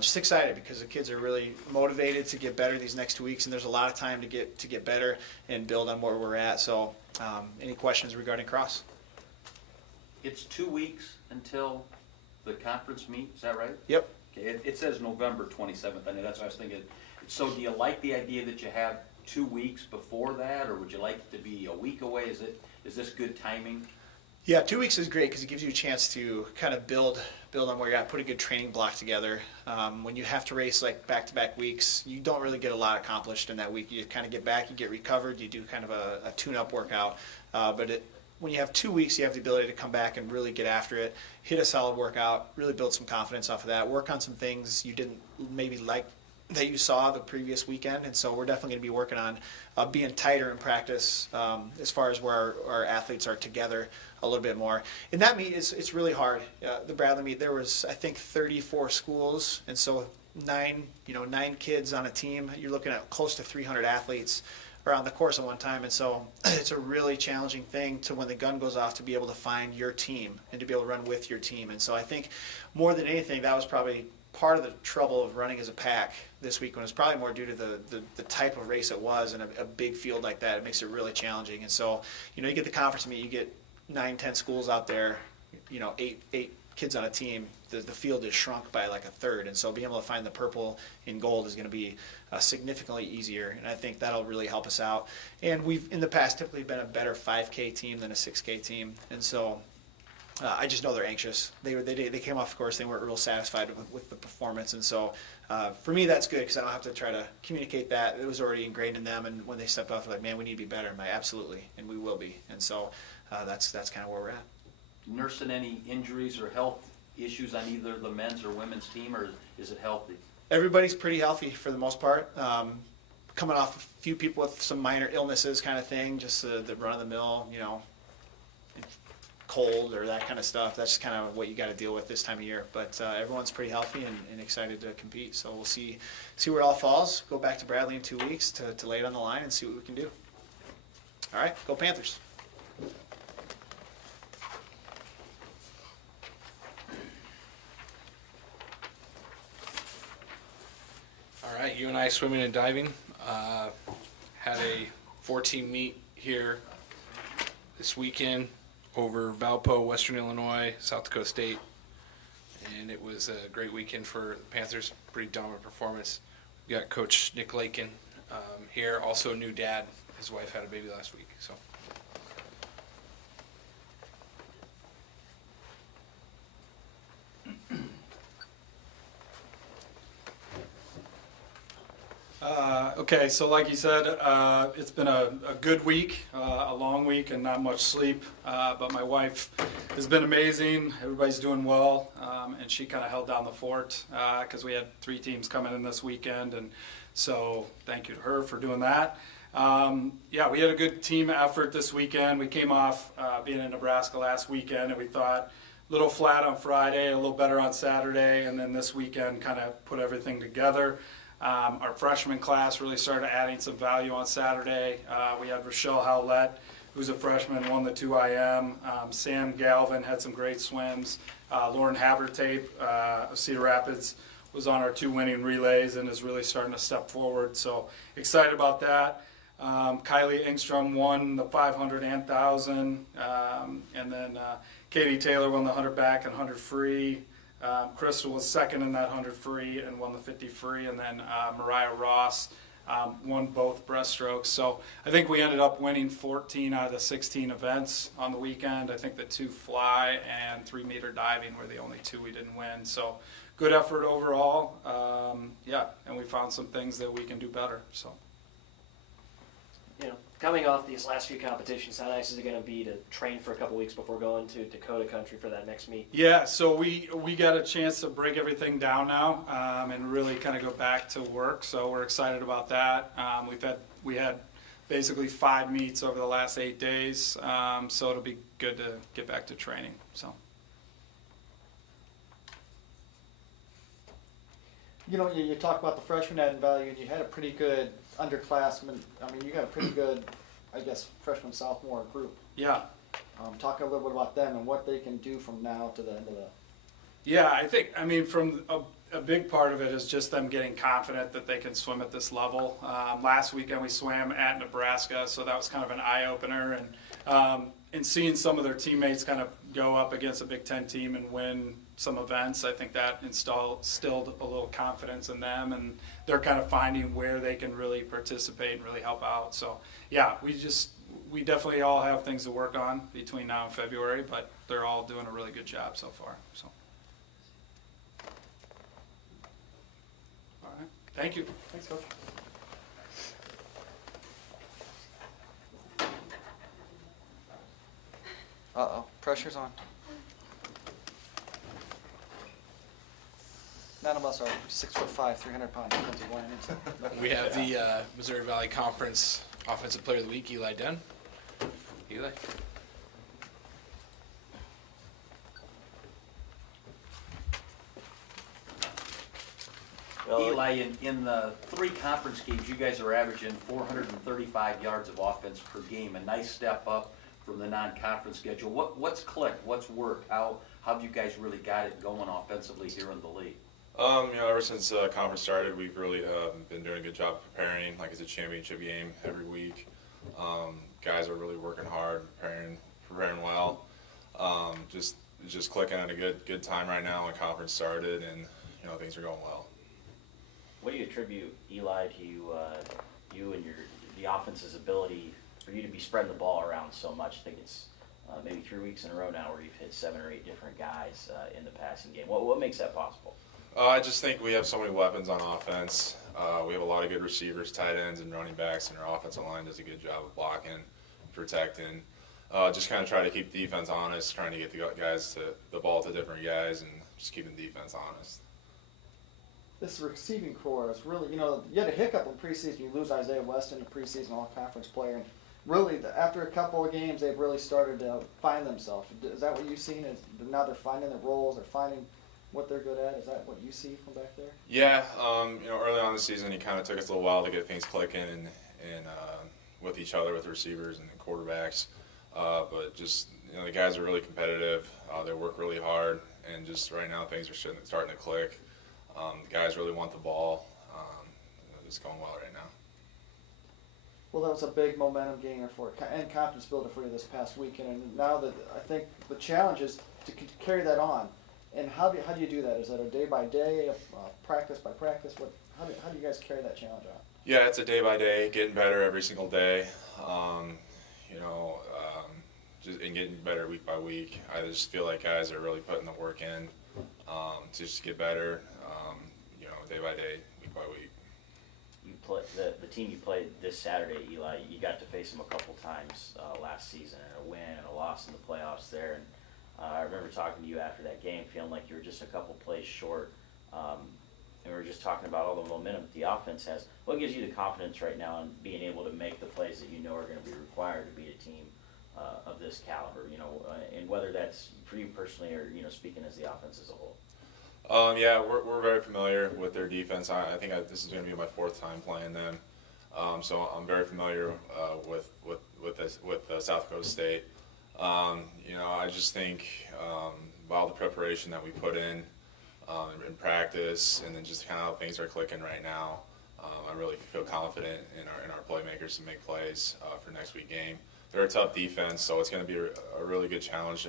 just excited because the kids are really motivated to get better these next 2 weeks, and there's a lot of time to get better and build on where we're at. So any questions regarding cross? It's 2 weeks until the conference meet, is that right? Yep. Okay, it says November 27th, I know that's what I was thinking. So do you like the idea that you have 2 weeks before that, or would you like it to be a week away? Is this good timing? Yeah, 2 weeks is great because it gives you a chance to kind of build on where you're at, put a good training block together. When you have to race like back-to-back weeks, you don't really get a lot accomplished in that week. You kind of get back, you get recovered, you do kind of a tune-up workout. When you have 2 weeks, you have the ability to come back and really get after it, hit a solid workout, really build some confidence off of that, work on some things you didn't maybe like that you saw the previous weekend. And so we're definitely going to be working on being tighter in practice as far as where our athletes are together a little bit more. In that meet, it's really hard. The Bradley meet, there was, I think, 34 schools, and so nine kids on a team. You're looking at close to 300 athletes around the course at one time, and so it's a really challenging thing to, when the gun goes off, to be able to find your team and to be able to run with your team. And so I think more than anything, that was probably part of the trouble of running as a pack this week, when it's probably more due to the type of race it was, and a big field like that, it makes it really challenging. And so you get the conference meet, you get 9-10 schools out there, 8 kids on a team, the field is shrunk by like a third, and so being able to find the purple and gold is going to be significantly easier, and I think that'll really help us out. And we've in the past typically been a better 5K team than a 6K team, and so I just know they're anxious. They came off course, they weren't real satisfied with the performance, and so for me that's good because I don't have to try to communicate that. It was already ingrained in them, and when they stepped off, they're like, man, we need to be better. I'm like, absolutely, and we will be. And so that's kind of where we're at. Nursing any injuries or health issues on either the men's or women's team, or is it healthy? Everybody's pretty healthy for the most part. Coming off a few people with some minor illnesses kind of thing, just the run-of-the-mill, cold or that kind of stuff. That's kind of what you got to deal with this time of year. But everyone's pretty healthy and excited to compete. So we'll see where it all falls. Go back to Bradley in 2 weeks to lay it on the line and see what we can do. All right, go Panthers. All right, UNI swimming and diving had a 4-team meet here this weekend over Valpo, Western Illinois, South Dakota State, and it was a great weekend for the Panthers. Pretty dominant performance. We got Coach Nick Lakin here, also a new dad. His wife had a baby last week, so. Okay, so like you said, it's been a good week, a long week, and not much sleep. But my wife has been amazing. Everybody's doing well, and she kind of held down the fort because we had 3 teams coming in this weekend, and so thank you to her for doing that. Yeah, we had a good team effort this weekend. We came off being in Nebraska last weekend, and we thought a little flat on Friday, a little better on Saturday, and then this weekend kind of put everything together. Our freshman class really started adding some value on Saturday. We had Rochelle Howlett, who's a freshman, won the 2IM. Sam Galvin had some great swims. Lauren Havertape of Cedar Rapids was on our 2 winning relays and is really starting to step forward. So excited about that. Kylie Engstrom won the 500 and 1,000. And then Katie Taylor won the 100 back and 100 free. Crystal was second in that 100 free and won the 50 free, and then Mariah Ross won both breaststrokes. So I think we ended up winning 14 out of the 16 events on the weekend. I think the 2 fly and 3-meter diving were the only 2 we didn't win. So good effort overall. And we found some things that we can do better. So. You know, coming off these last few competitions, how nice is it going to be to train for a couple weeks before going to Dakota country for that next meet? Yeah, so we got a chance to break everything down now and really kind of go back to work. So we're excited about that. We had basically 5 meets over the last 8 days, so it'll be good to get back to training. So. You know, you talk about the freshman adding value, and you had a pretty good underclassmen. I mean, you got a pretty good, I guess, freshman sophomore group. Yeah. Talk a little bit about them and what they can do from now to the end of the. Yeah, I mean, from a big part of it is just them getting confident that they can swim at this level. Last weekend we swam at Nebraska, so that was kind of an eye opener, and seeing some of their teammates kind of go up against a Big Ten team and win some events, I think that instilled a little confidence in them, and they're kind of finding where they can really participate and really help out. So yeah, we definitely all have things to work on between now and February, but they're all doing a really good job so far. So. All right. Thank you. Thanks, Coach. Pressure's on. None of us are 6'5", 300-pound defensive linemen. We have the Missouri Valley Conference Offensive Player of the Week, Eli Dunn. Eli. Well, Eli, in the 3 conference games, you guys are averaging 435 yards of offense per game, a nice step up from the non-conference schedule. What's clicked? What's worked? How have you guys really got it going offensively here in the league? Ever since conference started, we've really been doing a good job preparing, like it's a championship game every week. Guys are really working hard, preparing well. Just clicking at a good time right now when conference started, and things are going well. What do you attribute, Eli, to you and the offense's ability for you to be spreading the ball around so much? I think it's maybe 3 weeks in a row now where you've hit 7 or 8 different guys in the passing game. What makes that possible? I just think we have so many weapons on offense. We have a lot of good receivers, tight ends, and running backs, and our offensive line does a good job of blocking, protecting. Just kind of try to keep defense honest, trying to get the guys to the ball to different guys, and just keeping defense honest. This receiving core is really, you had a hiccup in preseason. You lose Isaiah Weston, a preseason all-conference player, and really, after a couple of games, they've really started to find themselves. Is that what you've seen? Is now they're finding their roles, they're finding what they're good at? Is that what you see from back there? Yeah, early on in the season, it kind of took us a little while to get things clicking and with each other, with the receivers and the quarterbacks. But just, the guys are really competitive. They work really hard, and just right now things are starting to click. The guys really want the ball. It's going well right now. Well, that was a big momentum gainer for and confidence builder for you this past weekend. And now that I think the challenge is to carry that on. And how do you do that? Is that a day by day, practice by practice? How do you guys carry that challenge on? Yeah, it's a day by day, getting better every single day. And getting better week by week. I just feel like guys are really putting the work in to just get better. Day by day, week by week. You play the team you played this Saturday, Eli. You got to face them a couple times last season, and a win and a loss in the playoffs there. And I remember talking to you after that game, feeling like you were just a couple plays short. And we were just talking about all the momentum that the offense has. What gives you the confidence right now in being able to make the plays that you know are going to be required to beat a team of this caliber? And whether that's for you personally or speaking as the offense as a whole. Yeah, we're very familiar with their defense. I think this is going to be my 4th time playing them, so I'm very familiar with South Dakota State. I just think all the preparation that we put in practice, and then just kind of how things are clicking right now, I really feel confident in our playmakers to make plays for next week's game. They're a tough defense, so it's going to be a really good challenge.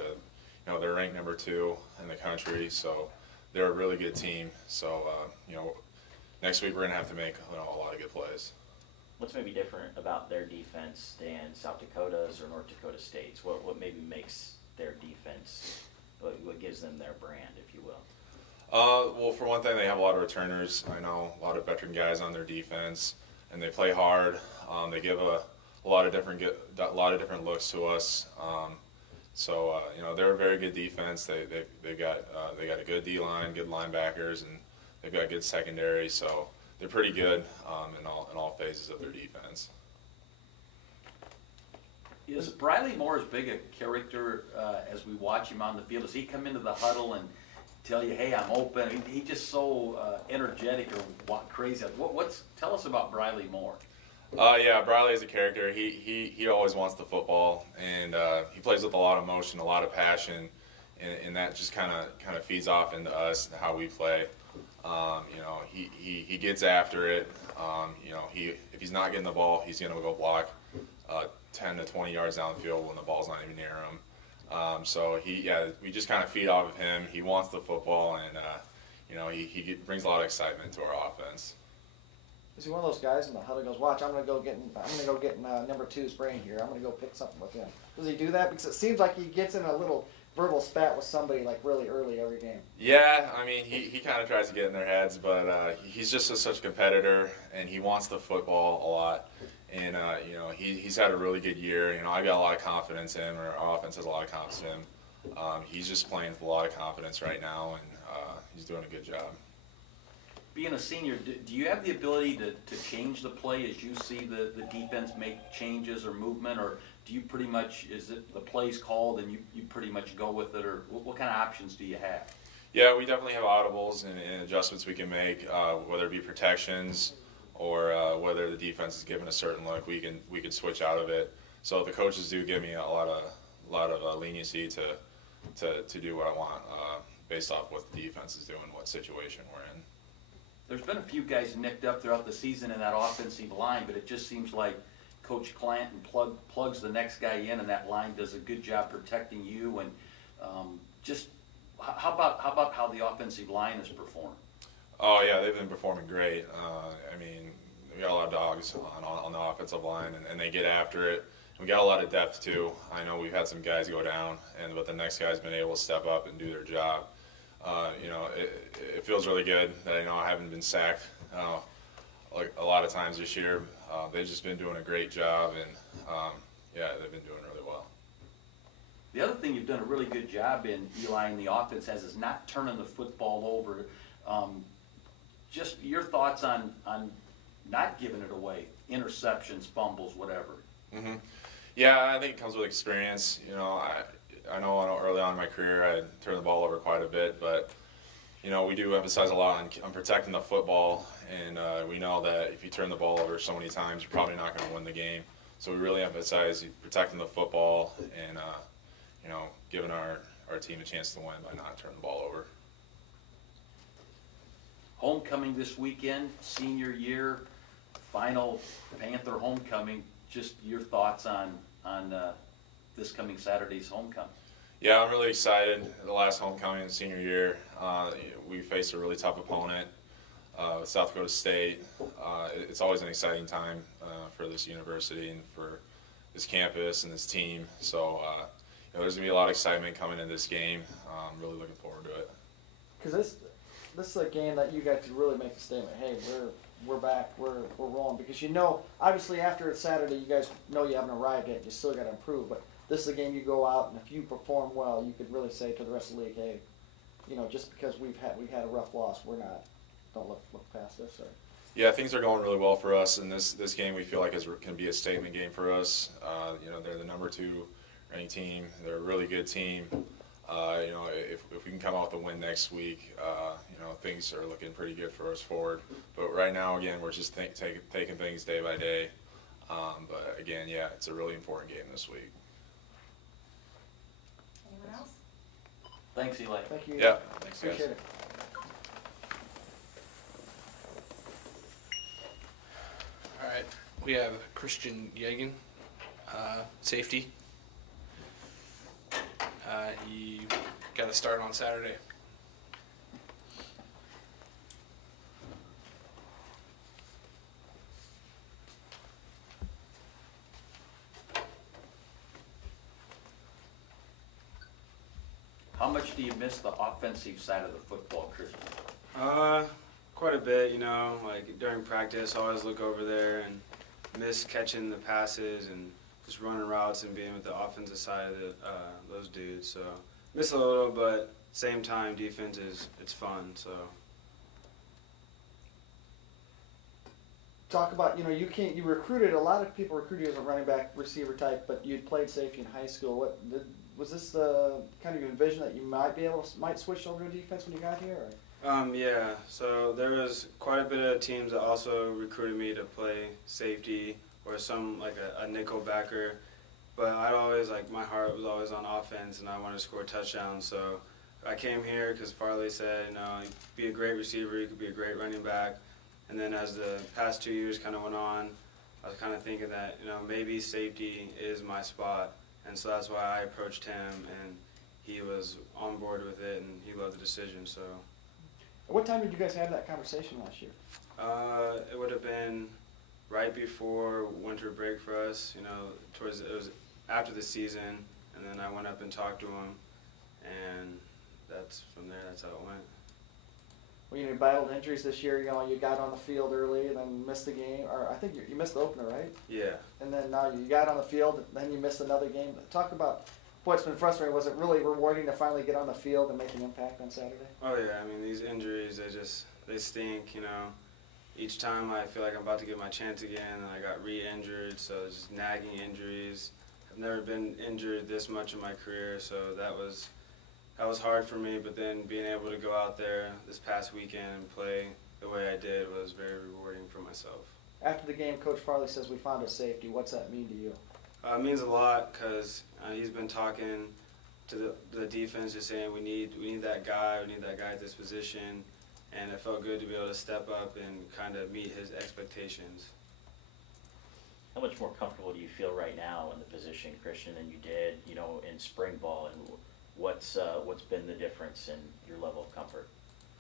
They're ranked number 2 in the country, so they're a really good team. So, next week we're going to have to make a lot of good plays. What's maybe different about their defense than South Dakota's or North Dakota State's? What maybe makes their defense, what gives them their brand, if you will? Well, for one thing, they have a lot of returners. I know a lot of veteran guys on their defense, and they play hard. They give a lot of different looks to us. So they're a very good defense. They got a good D line, good linebackers, and they've got good secondary. So they're pretty good in all phases of their defense. Is Briley Moore as big a character as we watch him on the field? Does he come into the huddle and tell you, "Hey, I'm open"? He's just so energetic or crazy. Tell us about Briley Moore. Yeah, Briley is a character. He always wants the football, and he plays with a lot of emotion, a lot of passion, and that just kind of feeds off into us how we play. He gets after it. If he's not getting the ball, he's gonna go block 10 to 20 yards down the field when the ball's not even near him. We just kind of feed off of him. He wants the football, and he brings a lot of excitement to our offense. Is he one of those guys in the huddle goes, watch, I'm gonna go get number 2's brain here. I'm gonna go pick something with him. Does he do that? Because it seems like he gets in a little verbal spat with somebody like really early every game. Yeah, I mean, he kind of tries to get in their heads, but he's just such a competitor, and he wants the football a lot. And he's had a really good year. I got a lot of confidence in him. Our offense has a lot of confidence in him. He's just playing with a lot of confidence right now, and he's doing a good job. Being a senior, do you have the ability to change the play as you see the defense make changes or movement, or do you pretty much, is it the play's called and you pretty much go with it, or what kind of options do you have? Yeah, we definitely have audibles and adjustments we can make, whether it be protections or whether the defense is given a certain look, we can switch out of it. So the coaches do give me a lot of leniency to do what I want based off what the defense is doing, what situation we're in. There's been a few guys nicked up throughout the season in that offensive line, but it just seems like Coach Clanton plugs the next guy in, and that line does a good job protecting you. And how about how the offensive line has performed? Oh yeah, they've been performing great. We got a lot of dogs on the offensive line, and they get after it. We got a lot of depth too. I know we've had some guys go down, but the next guy's been able to step up and do their job. It feels really good that I haven't been sacked like a lot of times this year. They've just been doing a great job, and they've been doing really well. The other thing you've done a really good job in, Eli, in the offense is not turning the football over. Just your thoughts on not giving it away, interceptions, fumbles, whatever. Mm-hmm. Yeah, I think it comes with experience. I know early on in my career I turned the ball over quite a bit, but we do emphasize a lot on protecting the football, and we know that if you turn the ball over so many times, you're probably not going to win the game. So we really emphasize protecting the football and giving our team a chance to win by not turning the ball over. Homecoming this weekend, senior year, final Panther homecoming. Just your thoughts on this coming Saturday's homecoming. Yeah, I'm really excited. The last homecoming in senior year, we faced a really tough opponent, South Dakota State. It's always an exciting time for this university and for this campus and this team. So there's going to be a lot of excitement coming in this game. I'm really looking forward to it. Because this is a game that you guys could really make a statement. Hey, we're back, we're rolling. Because obviously after it's Saturday, you guys know you haven't arrived yet. You still got to improve. But this is a game you go out, and if you perform well, you could really say to the rest of the league, hey, just because we've had a rough loss, don't look past this. Or. Yeah, things are going really well for us, and this game we feel like can be a statement game for us. They're the number 2 ranked team. They're a really good team. If we can come out with a win next week, things are looking pretty good for us forward. But right now, again, we're just taking things day by day. But again, it's a really important game this week. Anyone else? Thanks, Eli. Thank you. Yeah, thanks, guys. Appreciate it. All right, we have Christian Yegan, safety. He got a start on Saturday. How much do you miss the offensive side of the football, Christian? Quite a bit, like during practice, I always look over there and miss catching the passes and just running routes and being with the offensive side of those dudes. So miss a little, but same time, defense it's fun. So Talk about, you recruited, a lot of people recruited you as a running back receiver type, but you'd played safety in high school. Was this the kind of envision that you might switch over to defense when you got here? Or? Yeah, so there was quite a bit of teams that also recruited me to play safety or some like a nickel backer, but I'd always my heart was always on offense and I wanted to score touchdowns. So I came here because Farley said, you could be a great receiver, you could be a great running back. And then as the past 2 years kind of went on, I was kind of thinking that maybe safety is my spot, and so that's why I approached him and he was on board with it and he loved the decision. So. At what time did you guys have that conversation last year? It would have been right before winter break for us. It was after the season, and then I went up and talked to him, and from there. That's how it went. Well, you battled injuries this year. You got on the field early and then missed the game, or I think you missed the opener, right? Yeah. And then now you got on the field, and then you missed another game. Talk about what's been frustrating. Was it really rewarding to finally get on the field and make an impact on Saturday? Oh yeah, I mean these injuries, they stink. Each time I feel like I'm about to get my chance again, and I got re-injured. So it's just nagging injuries. I've never been injured this much in my career, so that was hard for me. But then being able to go out there this past weekend and play the way I did was very rewarding for myself. After the game, Coach Farley says we found a safety. What's that mean to you? It means a lot because he's been talking to the defense, just saying we need that guy, at this position, and it felt good to be able to step up and kind of meet his expectations. How much more comfortable do you feel right now in the position, Christian, than you did, in spring ball, and what's been the difference in your level of comfort?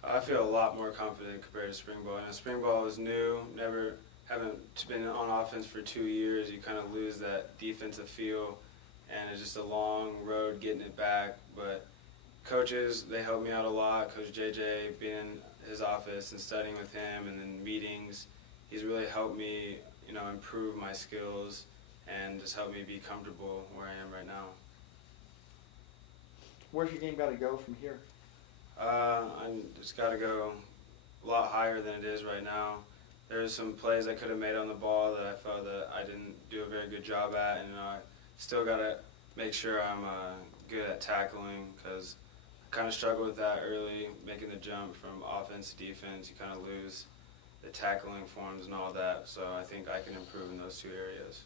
I feel a lot more confident compared to spring ball. Spring ball was new, haven't been on offense for 2 years. You kind of lose that defensive feel, and it's just a long road getting it back. But coaches, they helped me out a lot. Coach JJ, being in his office and studying with him, and then meetings, he's really helped me, improve my skills and just helped me be comfortable where I am right now. Where's your game got to go from here? I just got to go a lot higher than it is right now. There's some plays I could have made on the ball that I felt that I didn't do a very good job at, and I still got to make sure I'm good at tackling because I kind of struggled with that early, making the jump from offense to defense. You kind of lose the tackling forms and all that, so I think I can improve in those two areas.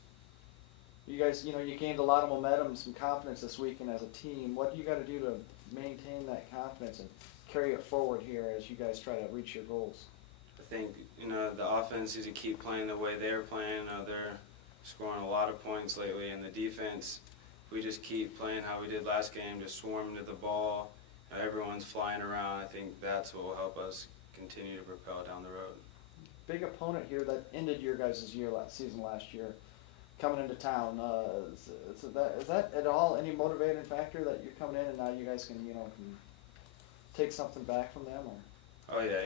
You guys, you gained a lot of momentum, some confidence this weekend as a team. What do you got to do to maintain that confidence and carry it forward here as you guys try to reach your goals? I think, the offense needs to keep playing the way they're playing. They're scoring a lot of points lately, and the defense, if we just keep playing how we did last game, just swarming to the ball, everyone's flying around, I think that's what will help us continue to propel down the road. Big opponent here that ended your guys' season last year, coming into town. Is that at all any motivating factor that you're coming in and now you guys can take something back from them? Or? Oh yeah,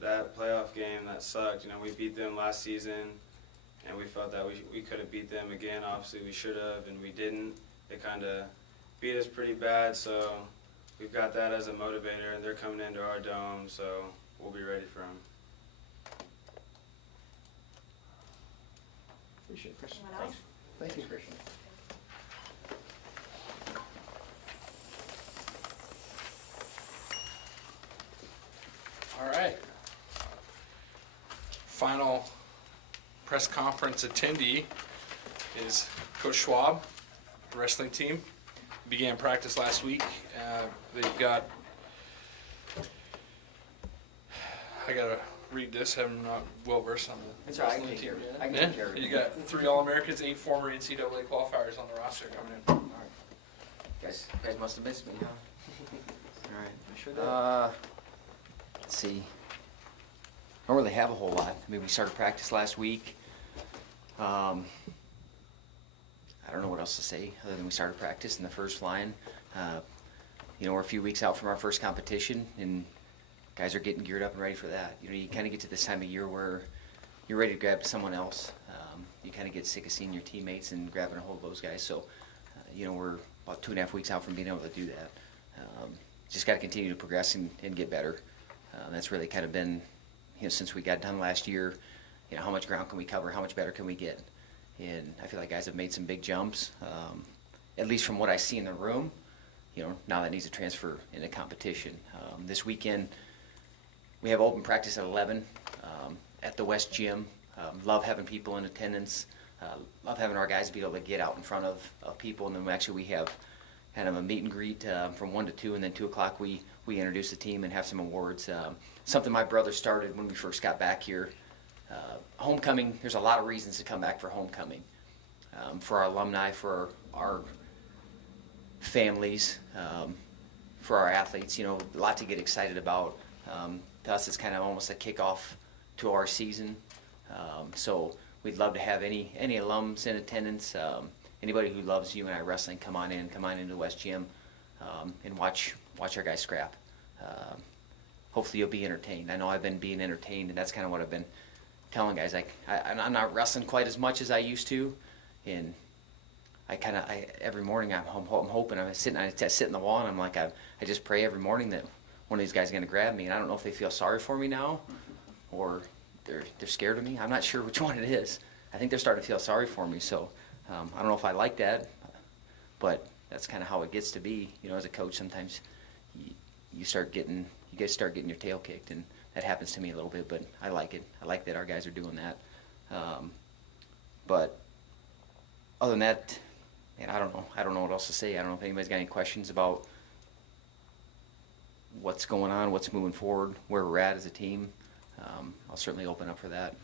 that playoff game that sucked. We beat them last season, and we felt that we could have beat them again. Obviously, we should have, and we didn't. They kind of beat us pretty bad, so we've got that as a motivator. And they're coming into our dome, so we'll be ready for them. Appreciate it, Christian. Thanks. Thank you, Christian. All right. Final press conference attendee is Coach Schwab, the wrestling team. Began practice last week. They've got, I gotta read this, I'm not well versed on the It's all right, I can wrestling take care team of it. yet. I can take care of it. You got 3 All-Americans, 8 former NCAA qualifiers on the roster coming in. All right. Guys must have missed me, huh? All right. I sure did. Let's see. I don't really have a whole lot. I mean, we started practice last week. I don't know what else to say other than we started practice in the first line. we're a few weeks out from our first competition, and guys are getting geared up and ready for that. You kind of get to this time of year where you're ready to grab someone else. You kind of get sick of seeing your teammates and grabbing a hold of those guys. So, we're about 2.5 weeks out from being able to do that. Just got to continue to progress and get better. That's really kind of been, since we got done last year, how much ground can we cover? How much better can we get? And I feel like guys have made some big jumps, at least from what I see in the room. Now that needs to transfer into competition. This weekend, we have open practice at 11 at the West Gym. Love having people in attendance. Love having our guys be able to get out in front of people. And then we have kind of a meet and greet from 1 to 2, and then 2 o'clock we introduce the team and have some awards. Something my brother started when we first got back here. Homecoming, there's a lot of reasons to come back for homecoming. For our alumni, for our families, for our athletes, a lot to get excited about. To us, it's kind of almost a kickoff to our season. So we'd love to have any alums in attendance. Anybody who loves UNI wrestling, come on into the West Gym and watch our guys scrap. Hopefully you'll be entertained. I know I've been being entertained, and that's kind of what I've been telling guys. I'm not wrestling quite as much as I used to, and every morning I'm hoping I sit in the wall, and I'm like, I just pray every morning that one of these guys is going to grab me, and I don't know if they feel sorry for me now, or they're scared of me. I'm not sure which one it is. I think they're starting to feel sorry for me, so I don't know if I like that, but that's kind of how it gets to be. As a coach, sometimes you guys start getting your tail kicked, and that happens to me a little bit, but I like it. I like that our guys are doing that. But other than that, man, I don't know what else to say. I don't know if anybody's got any questions about what's going on, what's moving forward, where we're at as a team. I'll certainly open up for that.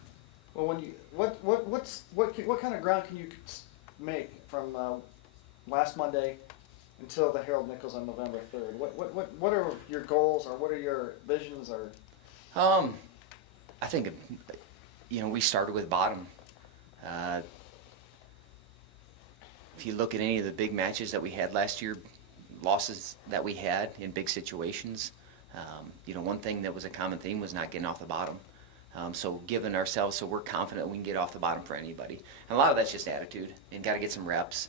Well, what kind of ground can you make from last Monday until the Harold Nichols on November 3rd? What are your goals, or what are your visions, or? I think we started with bottom. If you look at any of the big matches that we had last year, losses that we had in big situations, one thing that was a common theme was not getting off the bottom. So giving ourselves, so we're confident we can get off the bottom for anybody. And a lot of that's just attitude, and got to get some reps.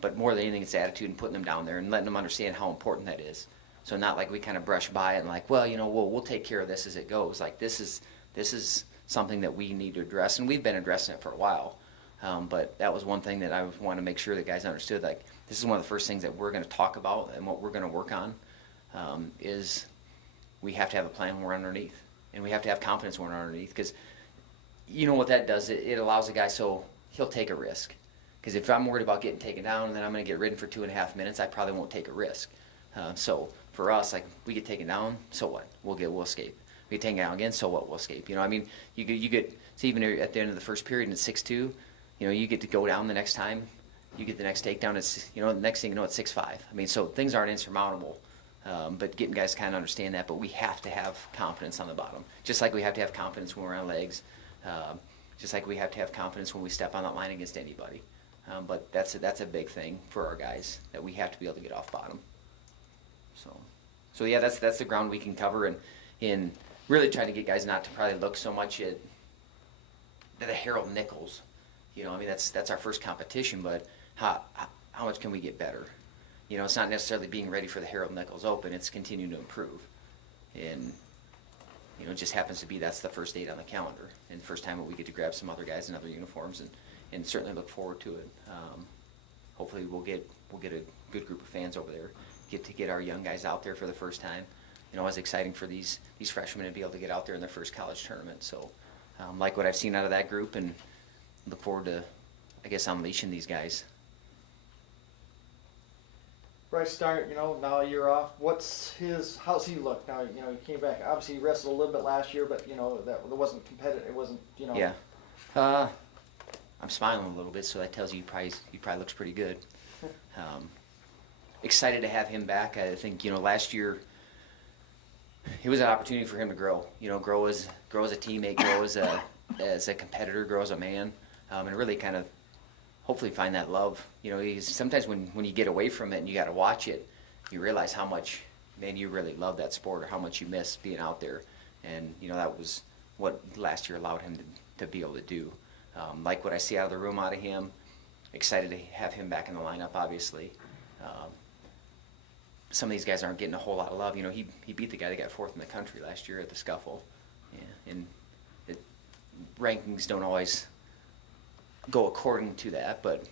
But more than anything, it's attitude and putting them down there and letting them understand how important that is. So not like we kind of brush by it and like, well, we'll take care of this as it goes. Like this is something that we need to address, and we've been addressing it for a while. But that was one thing that I want to make sure that guys understood. Like, this is one of the first things that we're going to talk about and what we're going to work on is we have to have a plan when we're underneath, and we have to have confidence when we're underneath, because what that does, it allows a guy, so he'll take a risk. Because if I'm worried about getting taken down and then I'm going to get ridden for 2.5 minutes, I probably won't take a risk. So for us, like, we get taken down, so what? We'll escape. We get taken down again, so what? We'll escape. You get so even at the end of the first period and it's 6-2, you get to go down the next time. You get the next takedown. It's the next thing you know, it's 6-5. So things aren't insurmountable. But getting guys kind of understand that. But we have to have confidence on the bottom, just like we have to have confidence when we're on legs. Just like we have to have confidence when we step on that line against anybody. But that's a big thing for our guys, that we have to be able to get off bottom. So yeah, that's the ground we can cover, and in really trying to get guys not to probably look so much at the Harold Nichols. That's our first competition, but how much can we get better? It's not necessarily being ready for the Harold Nichols Open. It's continuing to improve, and it just happens to be that's the first date on the calendar, and the first time that we get to grab some other guys in other uniforms, and certainly look forward to it. Hopefully we'll get a good group of fans over there. Get our young guys out there for the first time. It's exciting for these freshmen to be able to get out there in their first college tournament. So, like what I've seen out of that group, and look forward to, I guess, unleashing these guys. Bryce Stark, now a year off. How's he look now? He came back. Obviously, he wrestled a little bit last year, but that wasn't competitive. It wasn't. Yeah. I'm smiling a little bit, so that tells you he probably looks pretty good. Excited to have him back. I think last year it was an opportunity for him to grow. Grow as a teammate, grow as a competitor, grow as a man, and really kind of hopefully find that love. Sometimes when you get away from it and you got to watch it, you realize how much, man, you really love that sport or how much you miss being out there. And, that was what last year allowed him to be able to do. Like what I see out of the room out of him, excited to have him back in the lineup, obviously. Some of these guys aren't getting a whole lot of love. He beat the guy that got fourth in the country last year at the scuffle. Yeah, and rankings don't always go according to that, but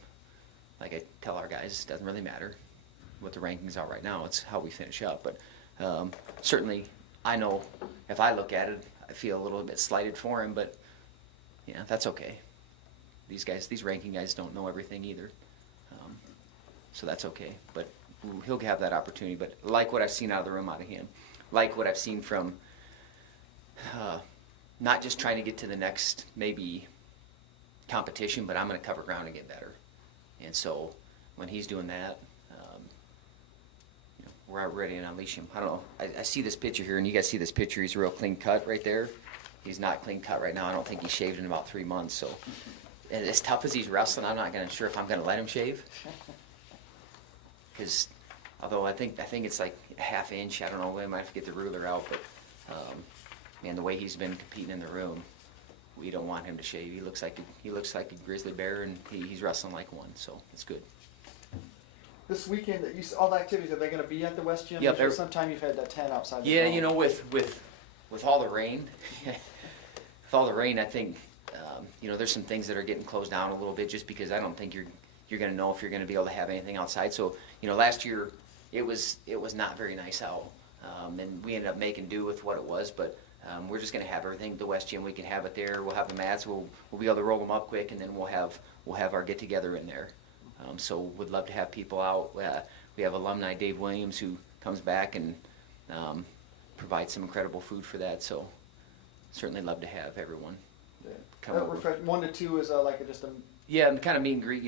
like I tell our guys, it doesn't really matter what the rankings are right now. It's how we finish up. But certainly, I know if I look at it, I feel a little bit slighted for him, but that's okay. These ranking guys don't know everything either, so that's okay. But he'll have that opportunity. But like what I've seen out of the room out of him, like what I've seen from not just trying to get to the next maybe competition, but I'm going to cover ground and get better. And so when he's doing that, we're ready to unleash him. I don't know. I see this picture here, and you guys see this picture. He's real clean cut right there. He's not clean cut right now. I don't think he's shaved in about 3 months. So, and as tough as he's wrestling, I'm not sure if I'm going to let him shave. Because although I think it's like a ½ inch. I don't know. We might have to get the ruler out, but man, the way he's been competing in the room, we don't want him to shave. He looks like a grizzly bear, and he's wrestling like one. So it's good. This weekend, all the activities, are they going to be at the West Gym? Yep. Sometime you've had that tent outside. Yeah, with all the rain, I think there's some things that are getting closed down a little bit just because I don't think you're going to know if you're going to be able to have anything outside. So last year it was not very nice out, and we ended up making do with what it was. But we're just going to have everything. The West Gym, we can have it there. We'll have the mats. We'll be able to roll them up quick, and then we'll have our get together in there. So would love to have people out. We have alumni Dave Williams who comes back and provides some incredible food for that. So certainly love to have everyone come over. 1 to 2 is just a... Yeah, kind of meet and greet,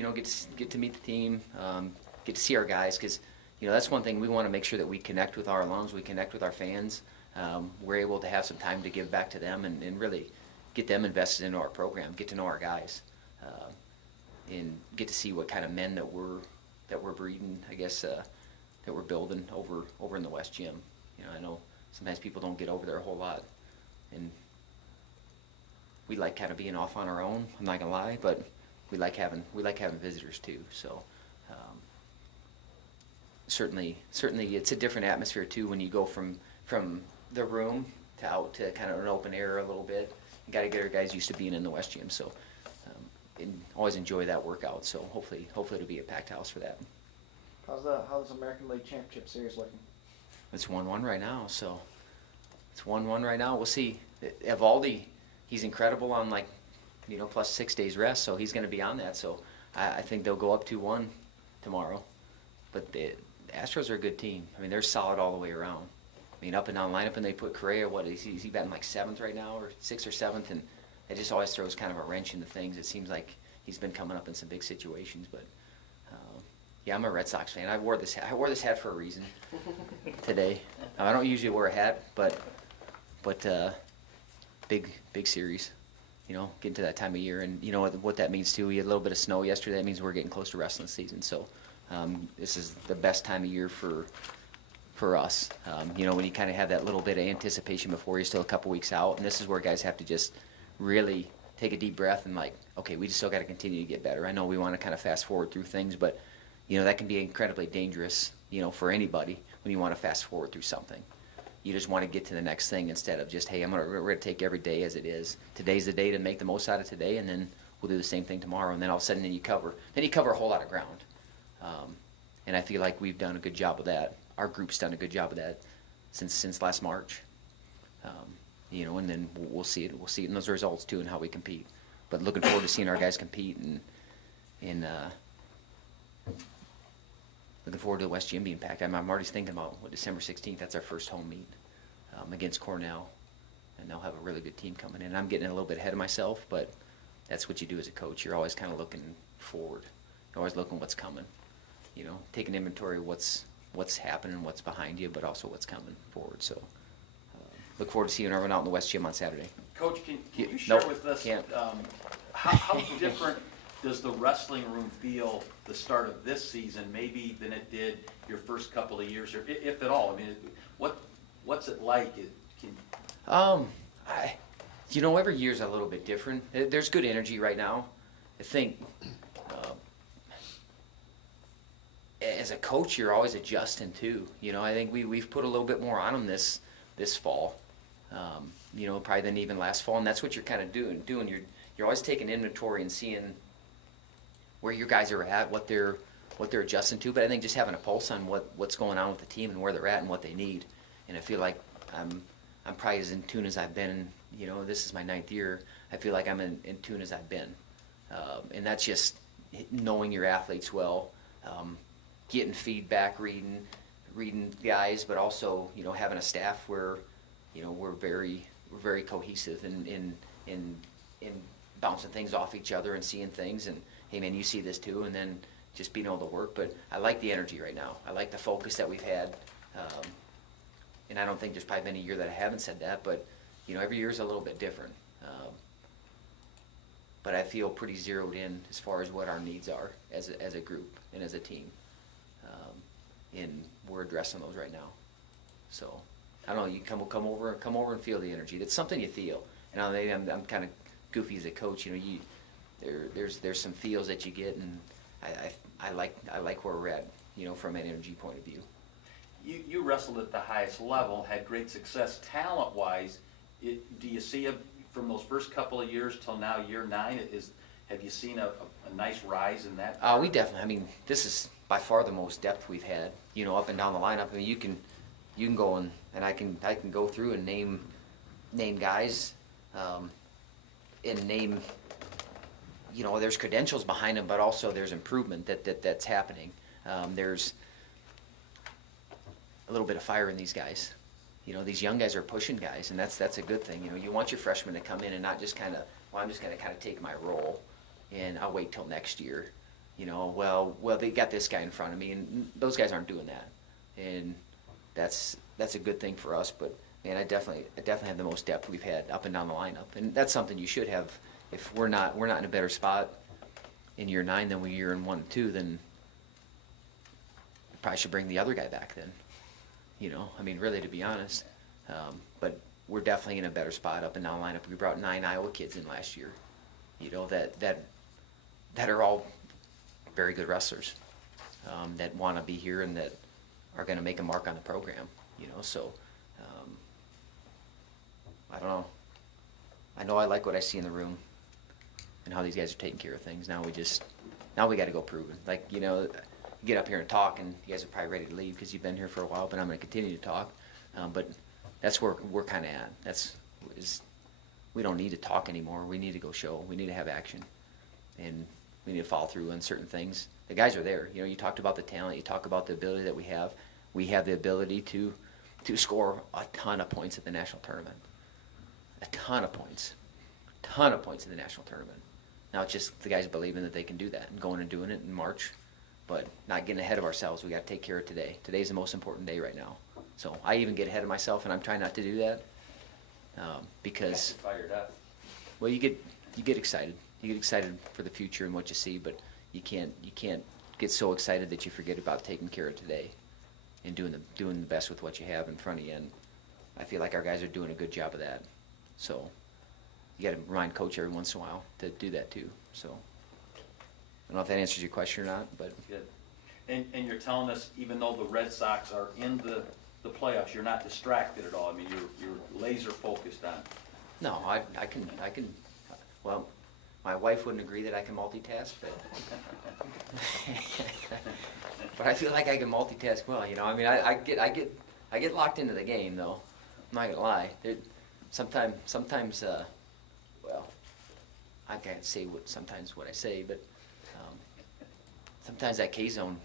get to meet the team, get to see our guys, because, that's one thing we want to make sure that we connect with our alums, we connect with our fans. We're able to have some time to give back to them and really get them invested into our program, get to know our guys, and get to see what kind of men that we're breeding, I guess, that we're building over in the West Gym. I know sometimes people don't get over there a whole lot, and we like kind of being off on our own, I'm not gonna lie, but we like having visitors too. So certainly it's a different atmosphere too when you go from the room to out to kind of an open air a little bit. You got to get our guys used to being in the West Gym. So and always enjoy that workout. So hopefully it'll be a packed house for that. How's the American League Championship Series looking? It's 1-1 right now. So it's 1-1 right now. We'll see. Evaldi, he's incredible on plus 6 days rest, so he's going to be on that. So I think they'll go up 2-1 tomorrow. But the Astros are a good team. I mean, they're solid all the way around. I mean, up and down lineup, and they put Correa, is he batting like 7th right now, or 6th or 7th? And it just always throws kind of a wrench into things. It seems like he's been coming up in some big situations. But, yeah, I'm a Red Sox fan. I wore this hat for a reason today. I don't usually wear a hat, but big series. Getting to that time of year, and what that means too. We had a little bit of snow yesterday. That means we're getting close to wrestling season. So this is the best time of year for us. When you kind of have that little bit of anticipation before you're still a couple weeks out, and this is where guys have to just really take a deep breath and okay, we just still got to continue to get better. I know we want to kind of fast forward through things, but that can be incredibly dangerous. For anybody when you want to fast forward through something. You just want to get to the next thing instead of just, hey, we're going to take every day as it is. Today's the day to make the most out of today, and then we'll do the same thing tomorrow. And then all of a sudden, you cover a whole lot of ground. And I feel like we've done a good job of that. Our group's done a good job of that since last March. And then we'll see it. We'll see it in those results too, and how we compete. But looking forward to seeing our guys compete, and looking forward to the West Gym being packed. I'm already thinking about December 16th. That's our first home meet against Cornell, and they'll have a really good team coming in. I'm getting a little bit ahead of myself, but that's what you do as a coach. You're always kind of looking forward. You're always looking what's coming. Taking inventory of what's happening, what's behind you, but also what's coming forward. So look forward to seeing everyone out in the West Gym on Saturday. Coach, can you share with us how different does the wrestling room feel the start of this season maybe than it did your first couple of years, or if at all? I mean, what's it like? Every year's a little bit different. There's good energy right now. I think as a coach, you're always adjusting too. I think we've put a little bit more on them this fall. Probably than even last fall, and that's what you're kind of doing. You're always taking inventory and seeing where your guys are at, what they're adjusting to. But I think just having a pulse on what's going on with the team and where they're at and what they need. And I feel like I'm probably as in tune as I've been. This is my 9th year. I feel like I'm in tune as I've been, and that's just knowing your athletes well, getting feedback, reading guys, but also having a staff where we're very cohesive in bouncing things off each other and seeing things, and hey man, you see this too, and then just being able to work. But I like the energy right now. I like the focus that we've had, and I don't think there's probably been a year that I haven't said that, but every year is a little bit different. But I feel pretty zeroed in as far as what our needs are as a group and as a team, and we're addressing those right now. So I don't know. You come over and feel the energy. That's something you feel. And I'm kind of goofy as a coach. There's some feels that you get, and I like where we're at. From an energy point of view. You wrestled at the highest level, had great success talent-wise. Do you see from those first couple of years till now, year 9, have you seen a nice rise in that? We definitely. I mean, this is by far the most depth we've had. Up and down the lineup. I mean, you can go and I can go through and name guys, and name. There's credentials behind them, but also there's improvement that's happening. There's a little bit of fire in these guys. These young guys are pushing guys, and that's a good thing. You want your freshmen to come in and not just kind of, well, I'm just going to kind of take my role, and I'll wait till next year. Well, they got this guy in front of me, and those guys aren't doing that, and that's a good thing for us. But man, I definitely have the most depth we've had up and down the lineup, and that's something you should have. If we're not in a better spot in year 9 than we are in 1 and 2, then you probably should bring the other guy back then. I mean, really, to be honest. But we're definitely in a better spot up and down the lineup. We brought 9 Iowa kids in last year, that are all very good wrestlers, that want to be here and that are going to make a mark on the program. So I don't know. I know I like what I see in the room and how these guys are taking care of things. Now we got to go prove it. Like, get up here and talk, and you guys are probably ready to leave because you've been here for a while, but I'm going to continue to talk. But that's where we're kind of at. We don't need to talk anymore. We need to go show. We need to have action, and we need to follow through on certain things. The guys are there. You talked about the talent. You talk about the ability that we have. We have the ability to score a ton of points at the national tournament. A ton of points in the national tournament. Now it's just the guys believing that they can do that and going and doing it in March, but not getting ahead of ourselves. We got to take care of today. Today's the most important day right now. So I even get ahead of myself, and I'm trying not to do that, because Fired up. well, you get excited. You get excited for the future and what you see, but you can't get so excited that you forget about taking care of today and doing the best with what you have in front of you. And I feel like our guys are doing a good job of that. So you got to remind coach every once in a while to do that too. So I don't know if that answers your question or not, but Good. And you're telling us, even though the Red Sox are in the playoffs, you're not distracted at all. I mean, you're laser focused on it. no, I can. Well, my wife wouldn't agree that I can multitask, but I feel like I can multitask well. I mean, I get locked into the game though. I'm not gonna lie. Sometimes, well, I can't say what I say, but sometimes that K-zone,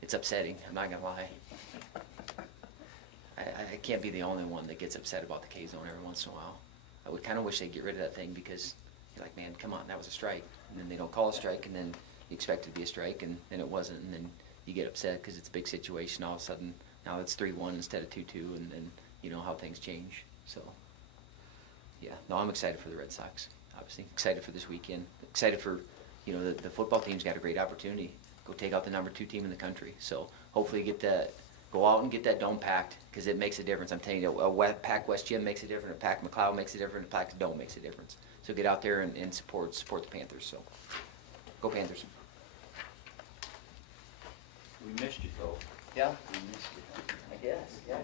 it's upsetting. I'm not gonna lie. I can't be the only one that gets upset about the K-zone every once in a while. I would kind of wish they'd get rid of that thing, because you're like, man, come on, that was a strike. And then they don't call a strike, and then you expect it to be a strike, and then it wasn't, and then you get upset because it's a big situation. All of a sudden, now it's 3-1 instead of 2-2, and then you know how things change. So, yeah, no, I'm excited for the Red Sox, obviously. Excited for this weekend. Excited for you know, the football team's got a great opportunity. Go take out the number 2 team in the country. So hopefully go out and get that dome packed, because it makes a difference. I'm telling you, a packed West Gym makes a difference, a packed McLeod makes a difference, a packed dome makes a difference. So get out there and support the Panthers. So go Panthers. We missed you, though. Yeah. We missed you. I guess, yeah.